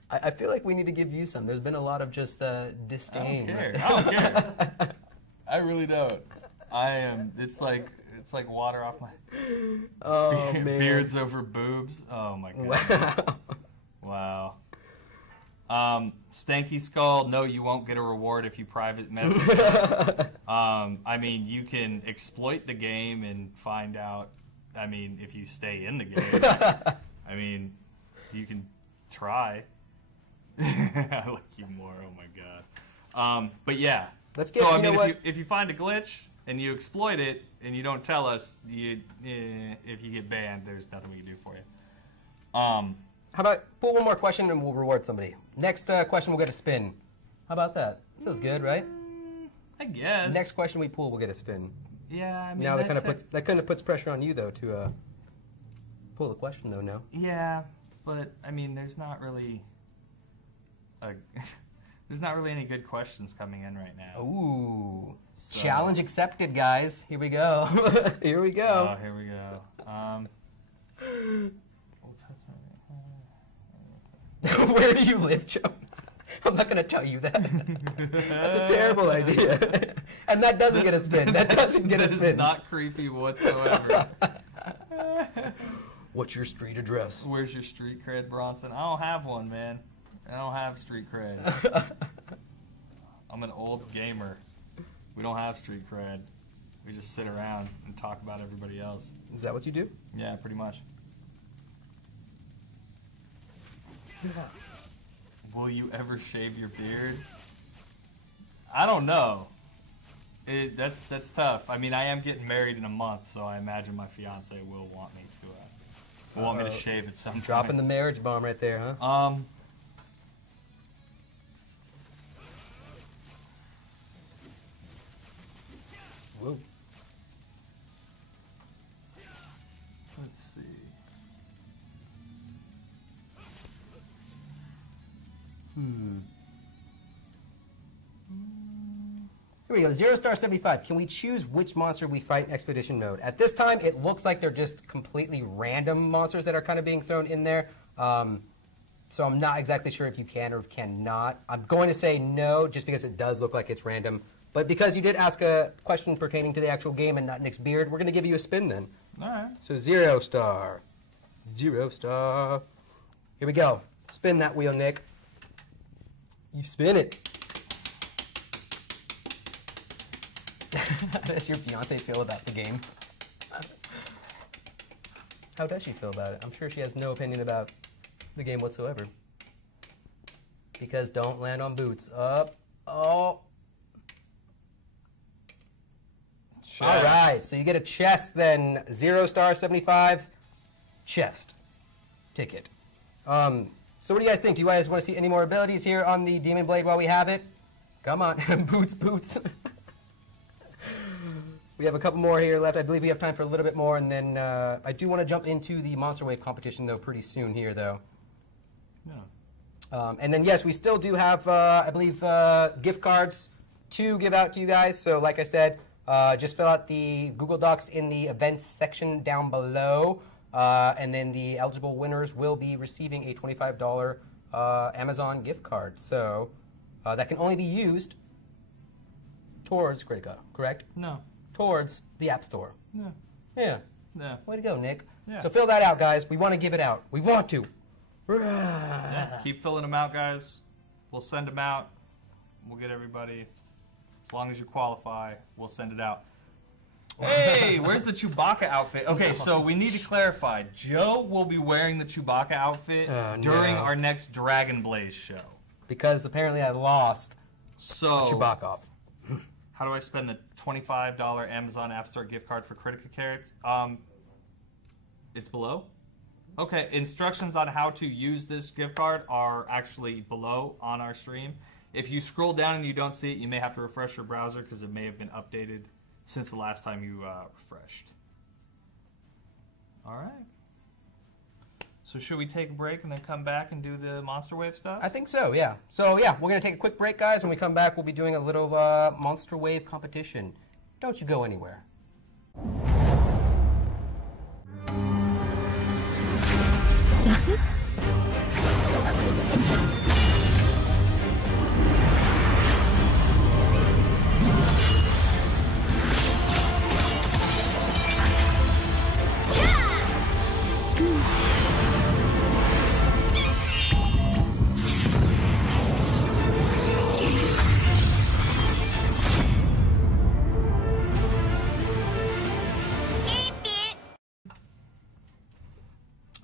I feel like we need to give you some. There's been a lot of just disdain. I don't care. I really don't. It's like water off my beards over boobs. Oh my goodness. Wow. Stanky Skull, no, you won't get a reward if you private message us. I mean, you can exploit the game and find out. I mean, if you stay in the game, I mean, you can try. I like you more. Oh my god. But yeah. Let's get. So I mean, if you find a glitch and you exploit it and you don't tell us, if you get banned, there's nothing we can do for you. How about pull one more question and we'll reward somebody. Next question, we'll get a spin. How about that? Feels good, right? I guess. Next question we pull, we'll get a spin. Yeah, I mean, now that kind of puts pressure on you though to pull the question though. No. Yeah, but I mean, there's not really any good questions coming in right now. Ooh, so. Challenge accepted, guys. Here we go. Here we go. Oh, here we go. Where do you live, Joe? I'm not going to tell you that. That's a terrible idea. And that doesn't get a spin. That doesn't get a spin. That is not creepy whatsoever. What's your street address? Where's your street cred, Bronson? I don't have one, man. I don't have street cred. I'm an old gamer. We don't have street cred. We just sit around and talk about everybody else. Is that what you do? Yeah, pretty much. Will you ever shave your beard? I don't know. That's tough. I mean, I am getting married in a month, so I imagine my fiance will want me to shave at some time. Dropping the marriage bomb right there, huh? Whoa. Let's see. Here we go, 0*75. Can we choose which monster we fight in Expedition mode? At this time, it looks like they're just completely random monsters that are kind of being thrown in there. So I'm not exactly sure if you can or cannot. I'm going to say no, just because it does look like it's random. But because you did ask a question pertaining to the actual game and not Nick's beard, we're going to give you a spin then. All right. So 0 star. 0 star. Here we go. Spin that wheel, Nick. You spin it. How does your fiance feel about the game? How does she feel about it? I'm sure she has no opinion about the game whatsoever. Because don't land on boots. Up. Oh. Chest. All right. So you get a chest then. 0*75. Chest. Ticket. So what do you guys think? Do you guys want to see any more abilities here on the Demon Blade while we have it? Come on. Boots, boots. We have a couple more here left. I believe we have time for a little bit more, and then I do want to jump into the Monster Wave competition, though, pretty soon here, though. No. And then, yes, we still do have, I believe, gift cards to give out to you guys. So, like I said, just fill out the Google Docs in the events section down below, and then the eligible winners will be receiving a $25 Amazon gift card. So that can only be used towards Kritika, correct? No. Towards the App Store. No. Yeah. No. Way to go, Nick. Yeah. So fill that out, guys. We want to give it out. We want to. Yeah. Keep filling them out, guys. We'll send them out. We'll get everybody. As long as you qualify, we'll send it out. Hey, where's the Chewbacca outfit? Okay, so we need to clarify. Joe will be wearing the Chewbacca outfit during our next Dragon Blaze show. Because apparently I lost Chewbacca off. How do I spend the $25 Amazon App Store gift card for Kritika carrots? It's below. Okay, instructions on how to use this gift card are actually below on our stream. If you scroll down and you don't see it, you may have to refresh your browser because it may have been updated since the last time you refreshed. All right. So should we take a break and then come back and do the Monster Wave stuff? I think so, yeah. So yeah, we're going to take a quick break, guys. When we come back, we'll be doing a little Monster Wave competition. Don't you go anywhere.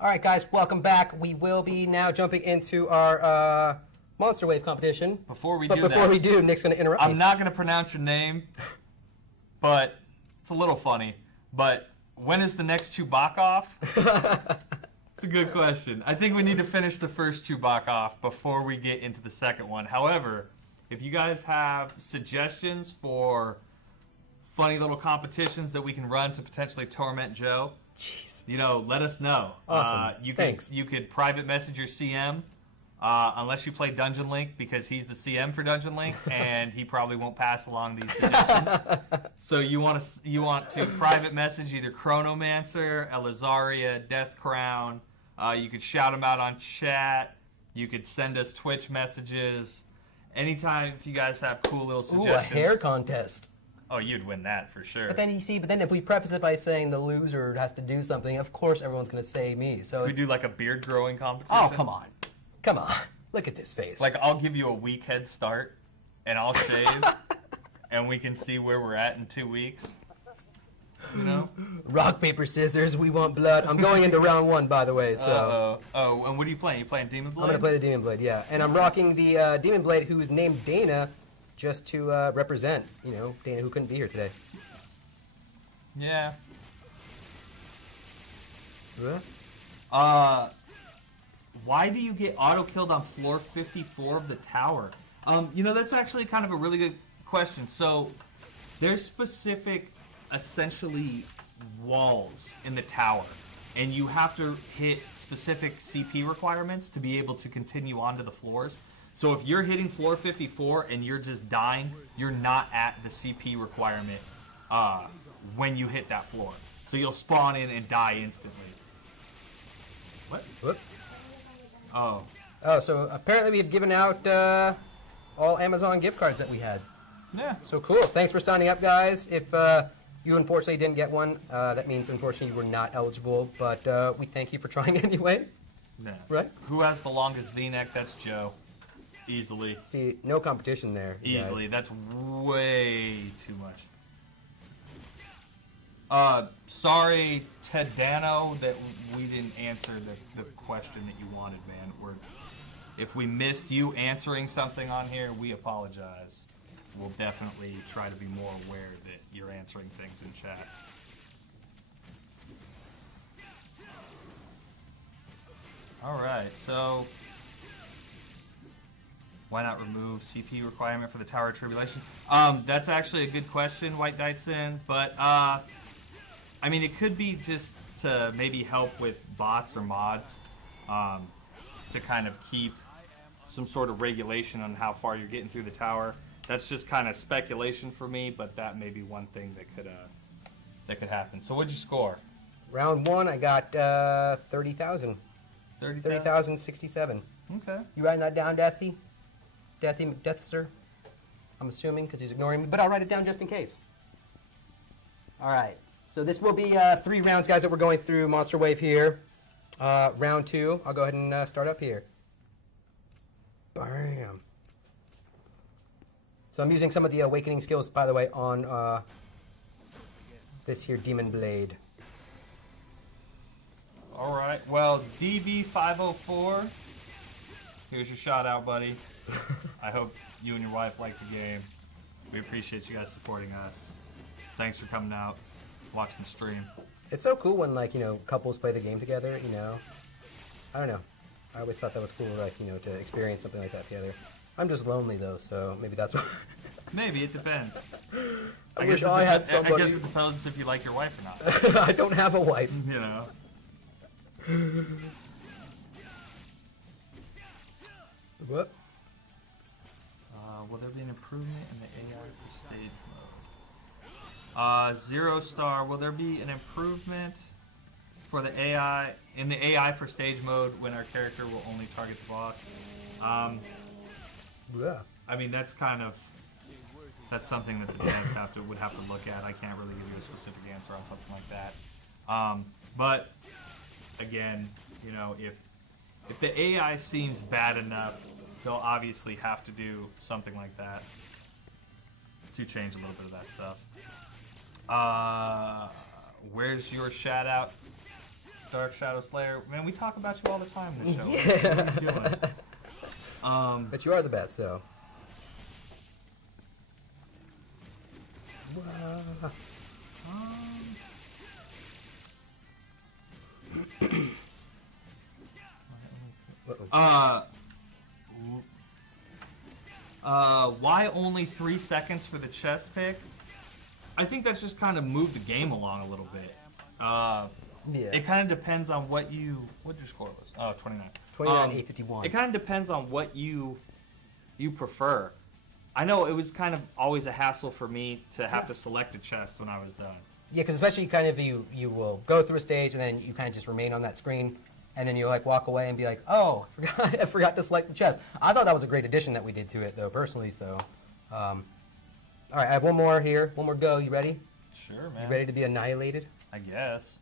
All right, guys, welcome back. We will be now jumping into our Monster Wave competition. Before we do, Nick's going to interrupt me. I'm not going to pronounce your name, but it's a little funny. But when is the next Chewbacca off? It's a good question. I think we need to finish the first Chewbacca off before we get into the second one. However, if you guys have suggestions for funny little competitions that we can run to potentially torment Joe, jeez, you know, let us know. Awesome. Thanks. You could private message your CM, unless you play Dungeon Link, because he's the CM for Dungeon Link, and he probably won't pass along these suggestions. So you want to private message either Chronomancer, Elizaria, Death Crown. You could shout them out on chat. You could send us Twitch messages. Anytime if you guys have cool little suggestions. Ooh, a hair contest. Oh, you'd win that for sure. But then if we preface it by saying the loser has to do something, of course everyone's going to say me. So we do like a beard growing competition. Oh, come on. Come on. Look at this face. Like, I'll give you a week head start, and I'll shave, and we can see where we're at in 2 weeks. You know? Rock, paper, scissors, we want blood. I'm going into round 1, by the way, so. Oh, and what are you playing? You playing Demon Blade? I'm going to play the Demon Blade, yeah. And I'm rocking the Demon Blade, who's named Dana, just to represent, you know, Dana, who couldn't be here today. Yeah. Huh? Why do you get auto-killed on floor 54 of the tower? You know, that's actually kind of a really good question. So, there's specific, essentially, walls in the tower. And you have to hit specific CP requirements to be able to continue onto the floors. So if you're hitting floor 54 and you're just dying, you're not at the CP requirement when you hit that floor. So you'll spawn in and die instantly. What? Oh. Oh, so apparently we've given out all Amazon gift cards that we had. Yeah. So cool. Thanks for signing up, guys. If you unfortunately didn't get one, that means unfortunately you were not eligible, but we thank you for trying anyway. Yeah. Right? Who has the longest V-neck? That's Joe. Easily. See, no competition there. Easily. Guys. That's way too much. Sorry, Ted Dano, that we didn't answer the question that you wanted, man. If we missed you answering something on here, we apologize. We'll definitely try to be more aware that you're answering things in chat. All right, so why not remove CP requirement for the Tower of Tribulation? That's actually a good question, White Dyson, but I mean, it could be just to maybe help with bots or mods to kind of keep some sort of regulation on how far you're getting through the tower. That's just kind of speculation for me, but that may be one thing that could happen. So what'd you score? Round 1, I got 30,000. 30,067. Okay. You writing that down, Deathy? Deathster? I'm assuming, because he's ignoring me, but I'll write it down just in case. All right. So this will be 3 rounds, guys, that we're going through Monster Wave here. Round 2, I'll go ahead and start up here. Bam. So I'm using some of the awakening skills, by the way, on this here Demon Blade. All right. Well, DB504, here's your shout out, buddy. I hope you and your wife like the game. We appreciate you guys supporting us. Thanks for coming out, watching the stream. It's so cool when, like, you know, couples play the game together, you know. I don't know. I always thought that was cool, like, you know, to experience something like that together. I'm just lonely, though, so maybe that's why. Maybe, it depends. I wish I had somebody. I guess it depends if you like your wife or not. I don't have a wife. You know. What? Will there be an improvement in the AI for stage mode? 0 star. Will there be an improvement for the AI in the AI for stage mode when our character will only target the boss? Yeah. I mean, that's something that the devs would have to look at. I can't really give you a specific answer on something like that. But again, you know, if the AI seems bad enough, they'll obviously have to do something like that to change a little bit of that stuff. Where's your shout out, Dark Shadow Slayer? Man, we talk about you all the time in this show. Yeah. What are you doing? But you are the best, so. Why only 3 seconds for the chest pick? I think that's just kind of moved the game along a little bit. Yeah. It kind of depends on what your score was. Oh, 29. 29, 851. It kind of depends on what you prefer. I know it was kind of always a hassle for me to have to select a chest when I was done. Yeah, because especially kind of you will go through a stage and then you kind of just remain on that screen, and then you like walk away and be like, oh, I forgot to select the chest. I thought that was a great addition that we did to it, though, personally. So, all right, I have one more here, one more go. You ready? Sure, man. You ready to be annihilated? I guess.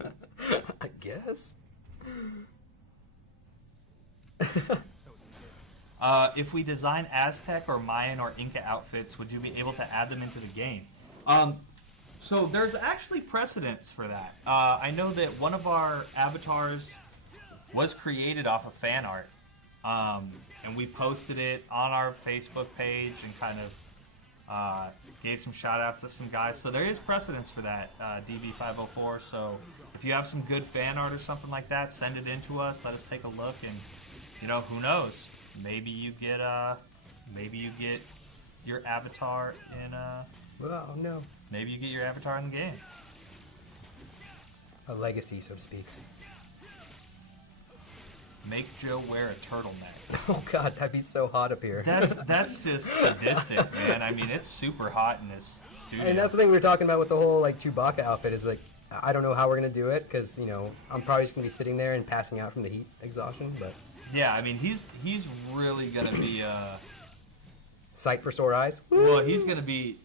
I guess. If we design Aztec or Mayan or Inca outfits, would you be able to add them into the game? So there's actually precedence for that. I know that one of our avatars was created off of fan art, and we posted it on our Facebook page and kind of gave some shout outs to some guys. So there is precedence for that, DB504. So if you have some good fan art or something like that, send it in to us. Let us take a look, and you know, who knows? Maybe you get your avatar in Oh no. maybe you get your avatar in the game. A legacy, so to speak. Make Joe wear a turtleneck. Oh god, that'd be so hot up here. That's just sadistic, man. I mean, it's super hot in this studio. And that's the thing we were talking about with the whole like Chewbacca outfit is like, I don't know how we're gonna do it because, you know, I'm probably just gonna be sitting there and passing out from the heat exhaustion, but yeah, I mean, he's really gonna be sight for sore eyes. well, he's gonna be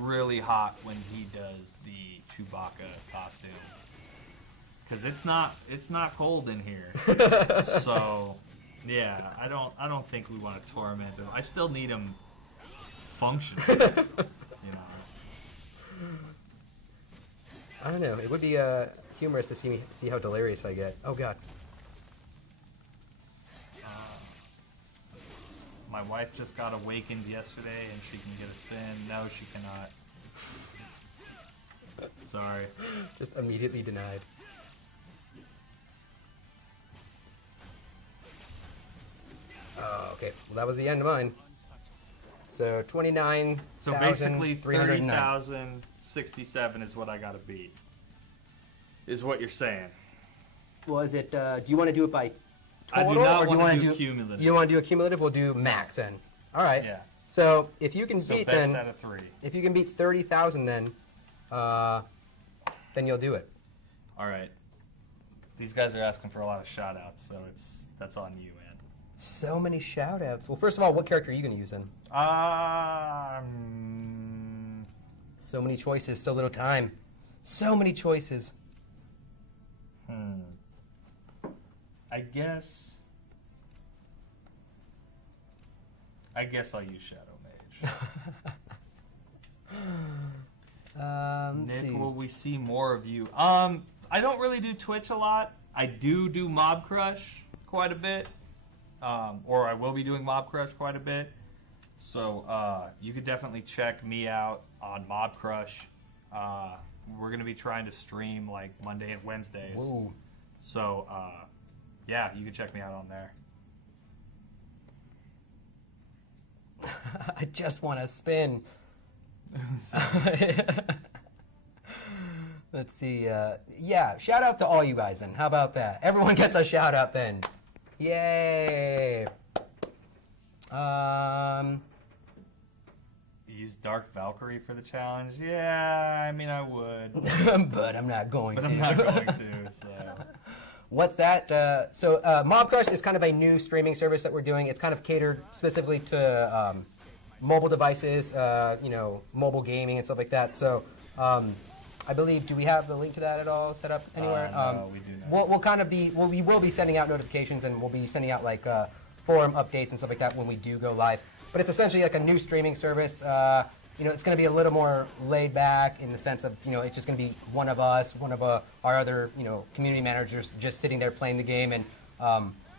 really hot when he does the Chewbacca costume, because it's not cold in here. So yeah, I don't think we want to torment him. I still need him functioning. You know. I don't know. It would be humorous to see how delirious I get. Oh god. My wife just got awakened yesterday and she can get a spin. No, she cannot. Sorry. Just immediately denied. Oh, okay. Well, that was the end of mine. So 29. So basically 30,067 is what I gotta beat. Is what you're saying. Was it? Do you want to do it by I total, do not or do you want to do do cumulative. You don't want to do a cumulative? We'll do max then. All right. Yeah. So if you can So beat best then, out of 3. if you can beat 30,000, then you'll do it. All right. These guys are asking for a lot of shout outs, so that's on you, man. So many shout outs. Well, first of all, what character are you going to use then? So many choices, so little time. So many choices. I guess I'll use Shadow Mage. Nick, will we see more of you? I don't really do Twitch a lot. I do Mob Crush quite a bit. Or I will be doing Mob Crush quite a bit. So you could definitely check me out on Mob Crush. We're going to be trying to stream like Monday and Wednesdays. Ooh. So, yeah, you can check me out on there. I just want to spin. Let's see. Yeah, shout out to all you guys then. How about that? Everyone gets a shout out then. Yay. Use Dark Valkyrie for the challenge? Yeah, I mean, I would. But I'm not going to. But I'm not going to, so. What's that? Mob Crush is kind of a new streaming service that we're doing. It's kind of catered specifically to mobile devices, mobile gaming and stuff like that. So I believe, do we have the link to that at all set up anywhere? No, we do not. We will be sending out notifications, and we'll be sending out like forum updates and stuff like that when we do go live. But it's essentially like a new streaming service. It's going to be a little more laid back in the sense of, it's just going to be one of us, one of our other, community managers just sitting there playing the game, and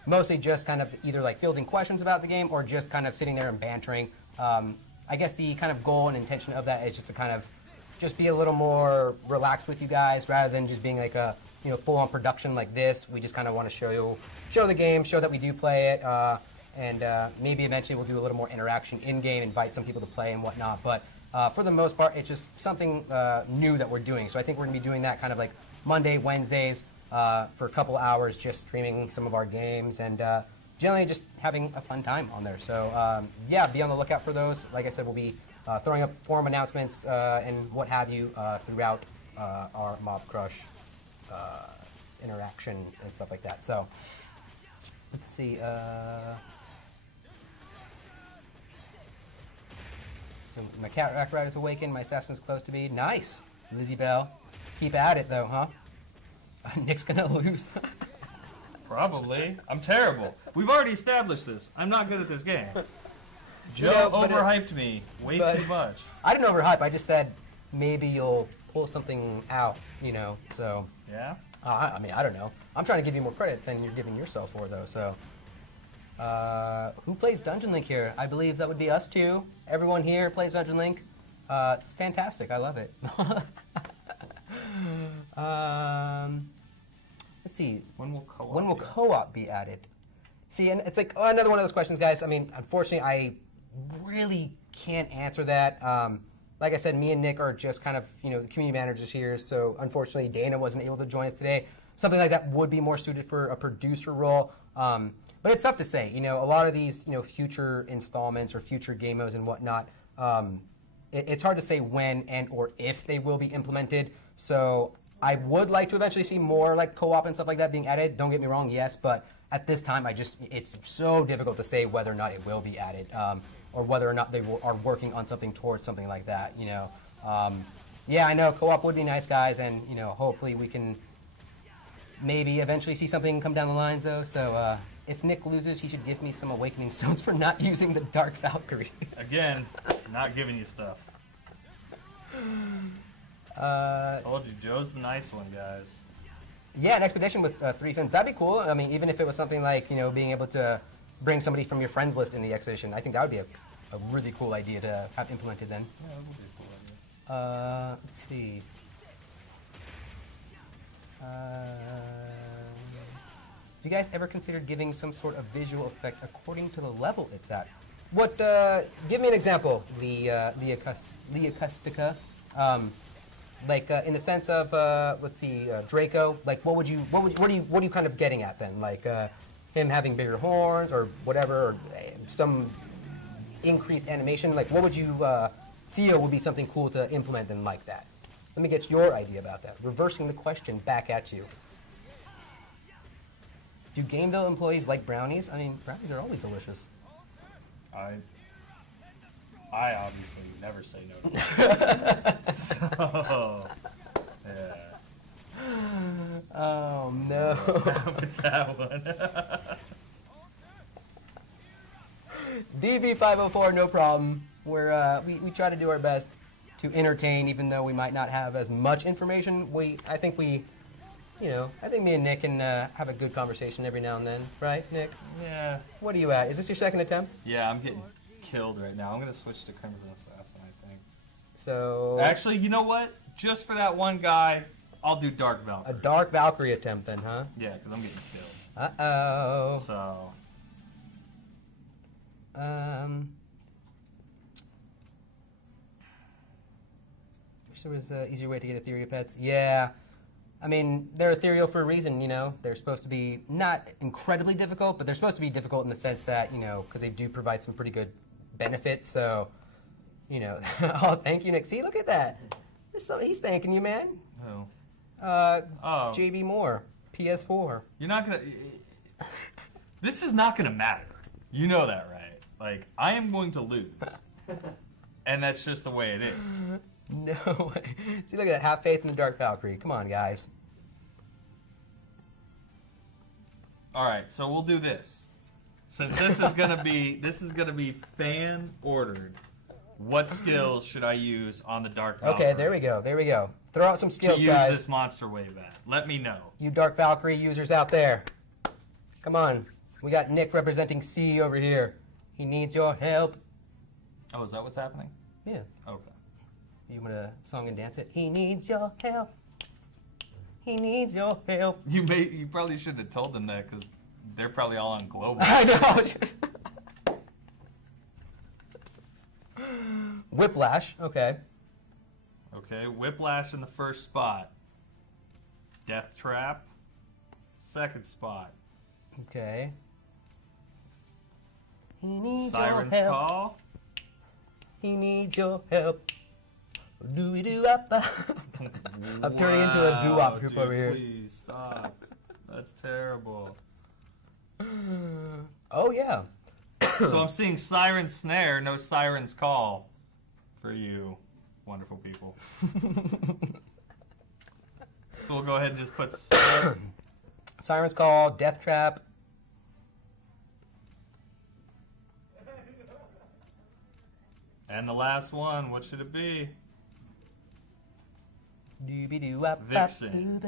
mostly just kind of either like fielding questions about the game or just kind of sitting there and bantering. I guess the kind of goal and intention of that is just to kind of just be a little more relaxed with you guys rather than just being like a full-on production like this. We just kind of want to show the game, show that we do play it. And maybe eventually we'll do a little more interaction in-game, invite some people to play and whatnot. But for the most part, it's just something new that we're doing. So I think we're going to be doing that kind of like Monday, Wednesdays for a couple hours, just streaming some of our games and generally just having a fun time on there. So yeah, be on the lookout for those. Like I said, we'll be throwing up forum announcements and what have you throughout our Mob Crush interaction and stuff like that. So let's see. So my Cataract Rider's awakened, my Assassin's close to be. Nice! Lizzie Bell. Keep at it though, huh? Nick's gonna lose. Probably. I'm terrible. We've already established this. I'm not good at this game. Joe overhyped me way too much. I didn't overhype, I just said maybe you'll pull something out, so. Yeah? I mean, I don't know. I'm trying to give you more credit than you're giving yourself for though, so. Who plays Dungeon Link here? I believe that would be us two. Everyone here plays Dungeon Link. It's fantastic. I love it. Let's see. When will co-op? When will co-op be added? See, and it's like another one of those questions, guys. I mean, unfortunately, I really can't answer that. Like I said, me and Nick are just kind of the community managers here. So unfortunately, Dana wasn't able to join us today. Something like that would be more suited for a producer role. But it's tough to say. A lot of these, future installments or future game modes and whatnot, it's hard to say when and or if they will be implemented. So I would like to eventually see more like co-op and stuff like that being added. Don't get me wrong, yes, but at this time, it's so difficult to say whether or not it will be added, or whether or not they are working on something towards something like that. Yeah, I know co-op would be nice, guys, and hopefully we can maybe eventually see something come down the lines, though. So if Nick loses, he should give me some Awakening Stones for not using the Dark Valkyrie. Again, not giving you stuff. Told you, Joe's the nice one, guys. Yeah, an expedition with 3 fins. That'd be cool. I mean, even if it was something like, being able to bring somebody from your friends list in the expedition, I think that would be a really cool idea to have implemented then. Yeah, that would be a cool idea. Let's see. Have you guys ever considered giving some sort of visual effect according to the level it's at? What? Give me an example, Leocustica. In the sense of, let's see, Draco. Like, what are you kind of getting at then? Like, him having bigger horns or whatever, or some increased animation. Like, what would you feel would be something cool to implement then like that? Let me get your idea about that. Reversing the question back at you. Do GAMEVIL employees like brownies? I mean, brownies are always delicious. I obviously never say no to that. So, yeah. Oh, no. With that one. DB504, no problem. We try to do our best to entertain, even though we might not have as much information. I think me and Nick can have a good conversation every now and then, right, Nick? Yeah. What are you at? Is this your second attempt? Yeah, I'm getting killed right now. I'm gonna switch to Crimson Assassin, I think. So. Actually, you know what? Just for that one guy, I'll do Dark Valkyrie. A Dark Valkyrie attempt then, huh? Yeah, because I'm getting killed. Uh-oh. So. Wish there was an easier way to get ethereal pets. Yeah. I mean, they're ethereal for a reason, you know. They're supposed to be not incredibly difficult, but they're supposed to be difficult in the sense that, you know, because they do provide some pretty good benefits. So, you know. Oh, thank you, Nick. See, look at that. He's thanking you, man. Who? JB Moore, PS4. You're not gonna. This is not gonna matter. You know that, right? Like, I am going to lose, and that's just the way it is. No way. See, look at that. Have faith in the Dark Valkyrie. Come on, guys. All right, so we'll do this. Since this is gonna be fan ordered. What skills should I use on the Dark Valkyrie? Okay, there we go. There we go. Throw out some skills, guys. To use this monster wave at. Let me know. You Dark Valkyrie users out there. Come on. We got Nick representing C over here. He needs your help. Oh, is that what's happening? Yeah. Okay. You want to song and dance it? He needs your help. He needs your help. You probably shouldn't have told them that because they're probably all on global. I know. Whiplash. Okay. Okay. Whiplash in the first spot. Death Trap. Second spot. Okay. He needs Siren's your help. Call. He needs your help. Doo-doo-up. I'm turning into a doo-wop group over here. Please stop. That's terrible. Oh, yeah. So I'm seeing Siren Snare, no Siren's Call for you wonderful people. So we'll go ahead and just put Siren's Call, Death Trap. And the last one, what should it be? Vixen.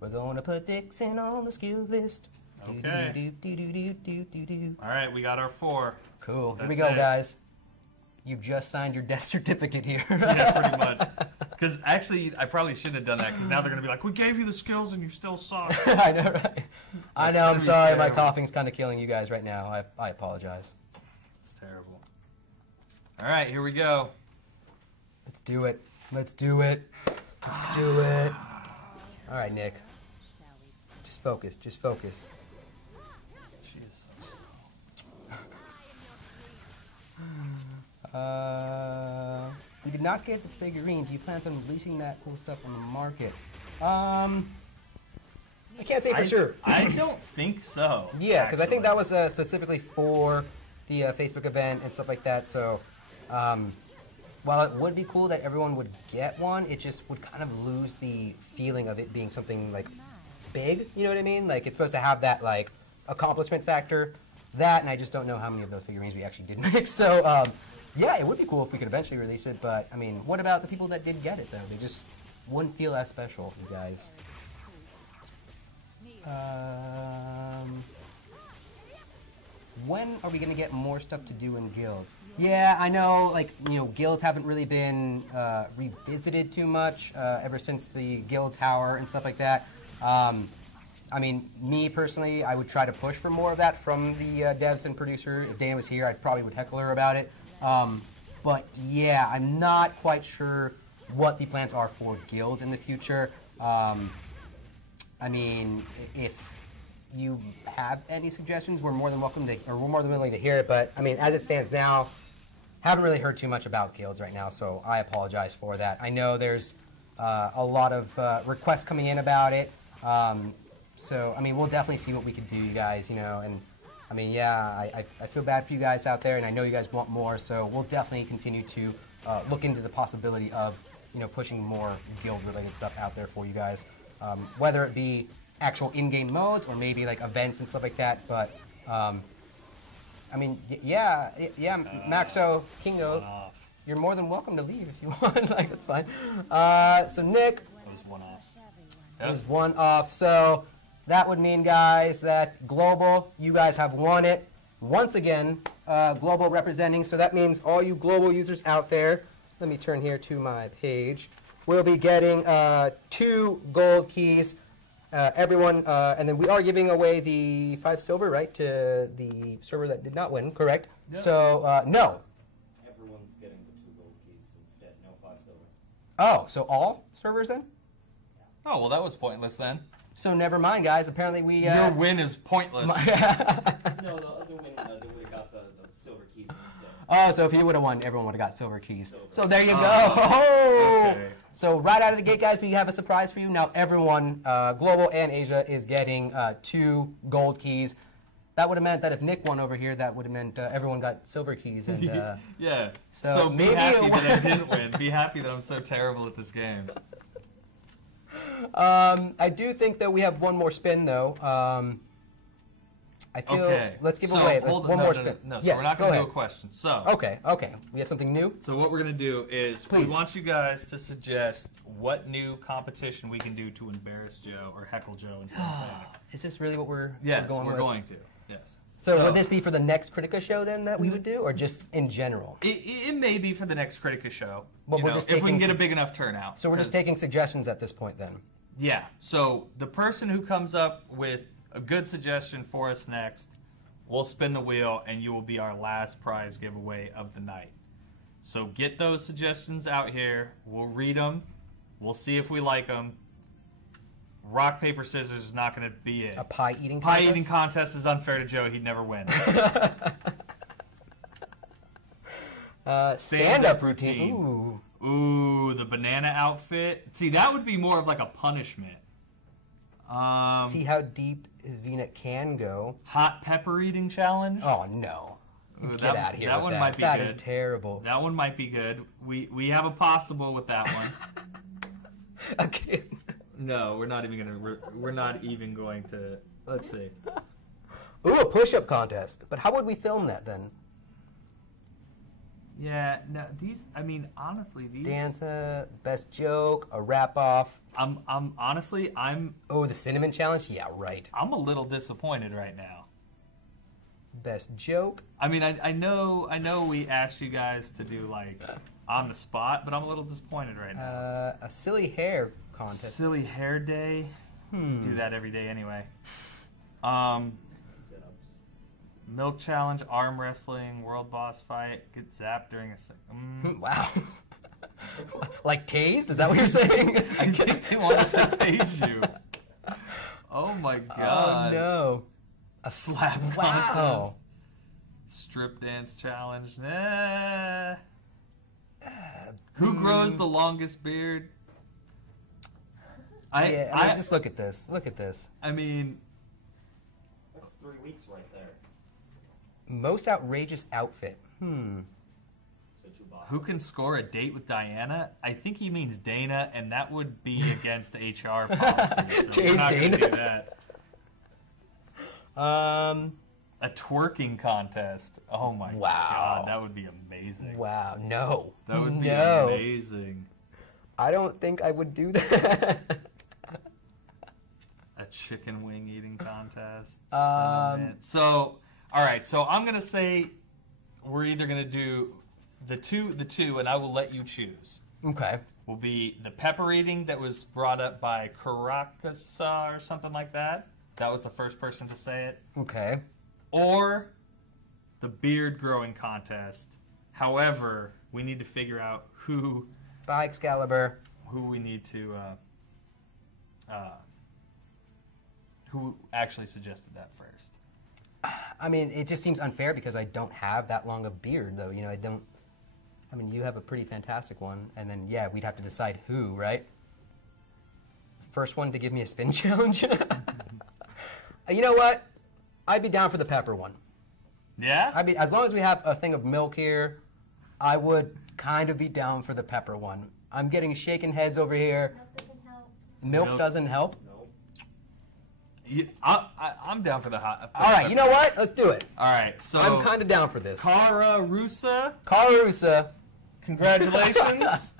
We're gonna put Vixen on the skill list. Okay. All right, we got our 4. Cool. Here That's we go, it. guys. You just signed your death certificate here. Yeah, pretty much. Because actually, I probably shouldn't have done that because now they're going to be like, we gave you the skills and you still suck. I know, right? I know, I'm sorry. My coughing's kind of killing you guys right now. I apologize. It's terrible. All right, here we go. Let's do it. Let's do it. Let's do it. All right, Nick. Just focus. Just focus. She is so slow. We did not get the figurine. Do you plan on releasing that cool stuff on the market? I can't say for sure. I don't think so. Yeah, because I think that was specifically for the Facebook event and stuff like that. So, while it would be cool that everyone would get one, it just would kind of lose the feeling of it being something like big. You know what I mean? Like it's supposed to have that like accomplishment factor. That, and I just don't know how many of those figurines we actually did make. So, yeah, it would be cool if we could eventually release it. But I mean, what about the people that did get it though? They just wouldn't feel as special, you guys. When are we going to get more stuff to do in guilds? Yeah, I know, like, you know, guilds haven't really been revisited too much ever since the guild tower and stuff like that. I mean, me personally, I would try to push for more of that from the devs and producer. If Dana was here, I probably would heckle her about it. But yeah, I'm not quite sure what the plans are for guilds in the future. I mean, if you have any suggestions, we're more than welcome to, or we're more than willing to hear it. But I mean, as it stands now, haven't really heard too much about guilds right now, so I apologize for that. I know there's a lot of requests coming in about it. So I mean, we'll definitely see what we can do, you guys. You know, and I mean, yeah, I feel bad for you guys out there, and I know you guys want more. So we'll definitely continue to look into the possibility of, you know, pushing more guild-related stuff out there for you guys. Whether it be actual in-game modes or maybe like events and stuff like that, but I mean, yeah, Maxo, Kingo, Off. you're more than welcome to leave if you want. Like, that's fine. So Nick That was one off. is 1 off. So that would mean, guys, that Global, you guys have won it. Once again, Global representing. So that means all you Global users out there, let me turn here to my page, will be getting 2 gold keys. Everyone, and then we are giving away the 5 silver, right, to the server that did not win, correct? Yeah. So, no. Everyone's getting the 2 gold keys instead, no 5 silver. Oh, so all servers then? Oh, well, that was pointless then. So never mind, guys. Apparently we... Your win is pointless. No, the other win, they would have got the silver keys instead. Oh, so if he would have won, everyone would have got silver keys. Silver. So there you go. Oh. Okay. So right out of the gate, guys, we have a surprise for you. Now everyone, Global and Asia, is getting 2 gold keys. That would have meant that if Nick won over here, that would have meant everyone got silver keys. And Yeah. So be maybe happy that I didn't win. Be happy that I'm so terrible at this game. I do think that we have one more spin, though. I feel. Okay. Let's give so away hold one no, more no, spin. No, so yes, we're not go going to do ahead. a question. So. Okay. We have something new. So what we're going to do is Please. we want you guys to suggest what new competition we can do to embarrass Joe or heckle Joe in some way. Is this really what we're Yes, going we're with? going to. Yes. So would this be for the next Kritika show then that we would do, or just in general? It may be for the next Kritika show. Well, you we're know, just if we can taking get a some- big enough turnout. So we're just 'cause- taking suggestions at this point then. Yeah. So the person who comes up with a good suggestion for us next, we'll spin the wheel, and you will be our last prize giveaway of the night. So get those suggestions out here. We'll read them. We'll see if we like them. Rock, paper, scissors is not going to be it. A pie eating Pie contest? eating contest is unfair to Joe. He'd never win. Stand-up routine. Ooh. Ooh, the banana outfit. See, that would be more of like a punishment. See how deep his V-neck can go. Hot pepper eating challenge. Oh, no. Ooh, Get out of here that with one that. might be That good. is terrible. That one might be good. We have a possible with that one. Okay. No, we're not even going to. Let's see. Ooh, a push-up contest. But how would we film that then? Yeah, no, these. I mean, honestly, these. Dance, best joke, a wrap-off. I'm honestly, Oh, the cinnamon challenge? Yeah, right. I'm a little disappointed right now. Best joke. I mean, I know we asked you guys to do like on the spot, but I'm a little disappointed right now. A silly hair contest. Silly hair day. Do that every day anyway. Sit-ups. Milk challenge, arm wrestling, world boss fight, get zapped during a Wow. Like tased? Is that what you're saying? I think they want us to tase you. Oh my god. Oh no. A Slap Wow. contest. Strip dance challenge. Nah. Who grows the longest beard? I just look at this. Look at this. I mean, That's 3 weeks right there. Most outrageous outfit. So Chewbacca. who can score a date with Diana? I think he means Dana, and that would be against HR policy. So we're not going to do that. A twerking contest. Oh my god, that would be amazing. Wow. No. That would be No. amazing. I don't think I would do that. A chicken wing eating contest. So, all right. So I'm gonna say we're either gonna do the two, and I will let you choose. Okay. Will be the pepper eating that was brought up by Karakasa or something like that. That was the first person to say it. Okay. Or the beard growing contest. However, we need to figure out who Bye, Excalibur. we need to who actually suggested that first. I mean, it just seems unfair because I don't have that long a beard, though. You know, I don't. I mean, you have a pretty fantastic one, and then yeah, we'd have to decide who, right? First one to give me a spin challenge. You know what? I'd be down for the pepper one. Yeah? I'd be, as long as we have a thing of milk here, I would kind of be down for the pepper one. I'm getting shaken heads over here. Milk doesn't help. Milk Milk. doesn't help. No. I'm down for the hot. All right, you know what? Let's do it. All right, so I'm kind of down for this. Cara Rusa, congratulations.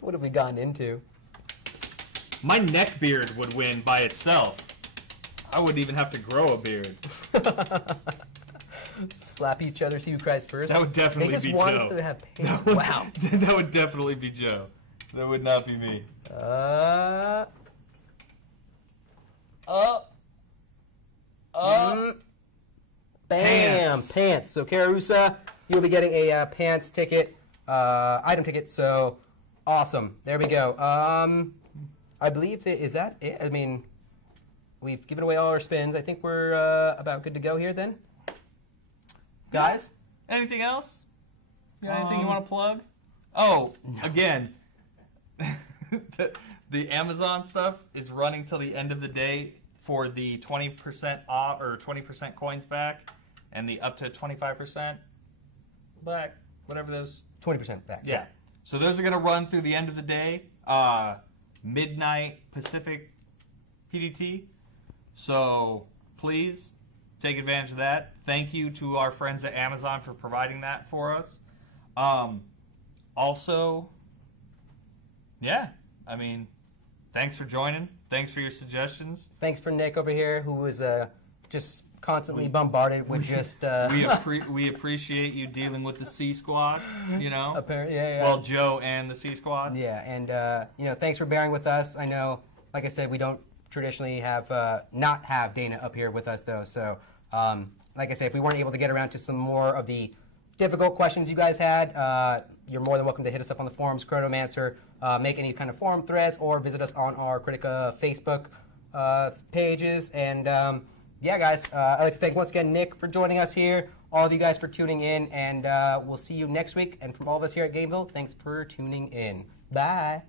What have we gotten into? My neck beard would win by itself. I wouldn't even have to grow a beard. Slap each other, see who cries first. That would definitely be Joe. They just want us to have pain. Wow. That would definitely be Joe. That would not be me. Bam! Pants. So, Karusa, you'll be getting a pants ticket, item ticket. So, awesome. There we go. I believe is that it? I mean, we've given away all our spins. I think we're about good to go here then. Guys? Anything else? Got anything you want to plug? Oh, again, the Amazon stuff is running till the end of the day for the 20% off or 20% coins back, and the up to 25% back, whatever those 20% back. Yeah. So those are gonna run through the end of the day, midnight Pacific PDT. So please take advantage of that. Thank you to our friends at Amazon for providing that for us. Also, yeah, I mean, thanks for joining. Thanks for your suggestions. Thanks for Nick over here, who was just constantly bombarded with just... we appreciate you dealing with the C Squad, you know? Apparently, yeah. Well, Joe and the C Squad. Yeah, and, you know, thanks for bearing with us. I know, like I said, we don't traditionally have not have Dana up here with us, though. So, like I said, if we weren't able to get around to some more of the difficult questions you guys had, you're more than welcome to hit us up on the forums, Chronomancer, make any kind of forum threads, or visit us on our Kritika Facebook pages. And yeah, guys, I'd like to thank once again Nick for joining us here, all of you guys for tuning in, and we'll see you next week. And from all of us here at Gameville, thanks for tuning in. Bye.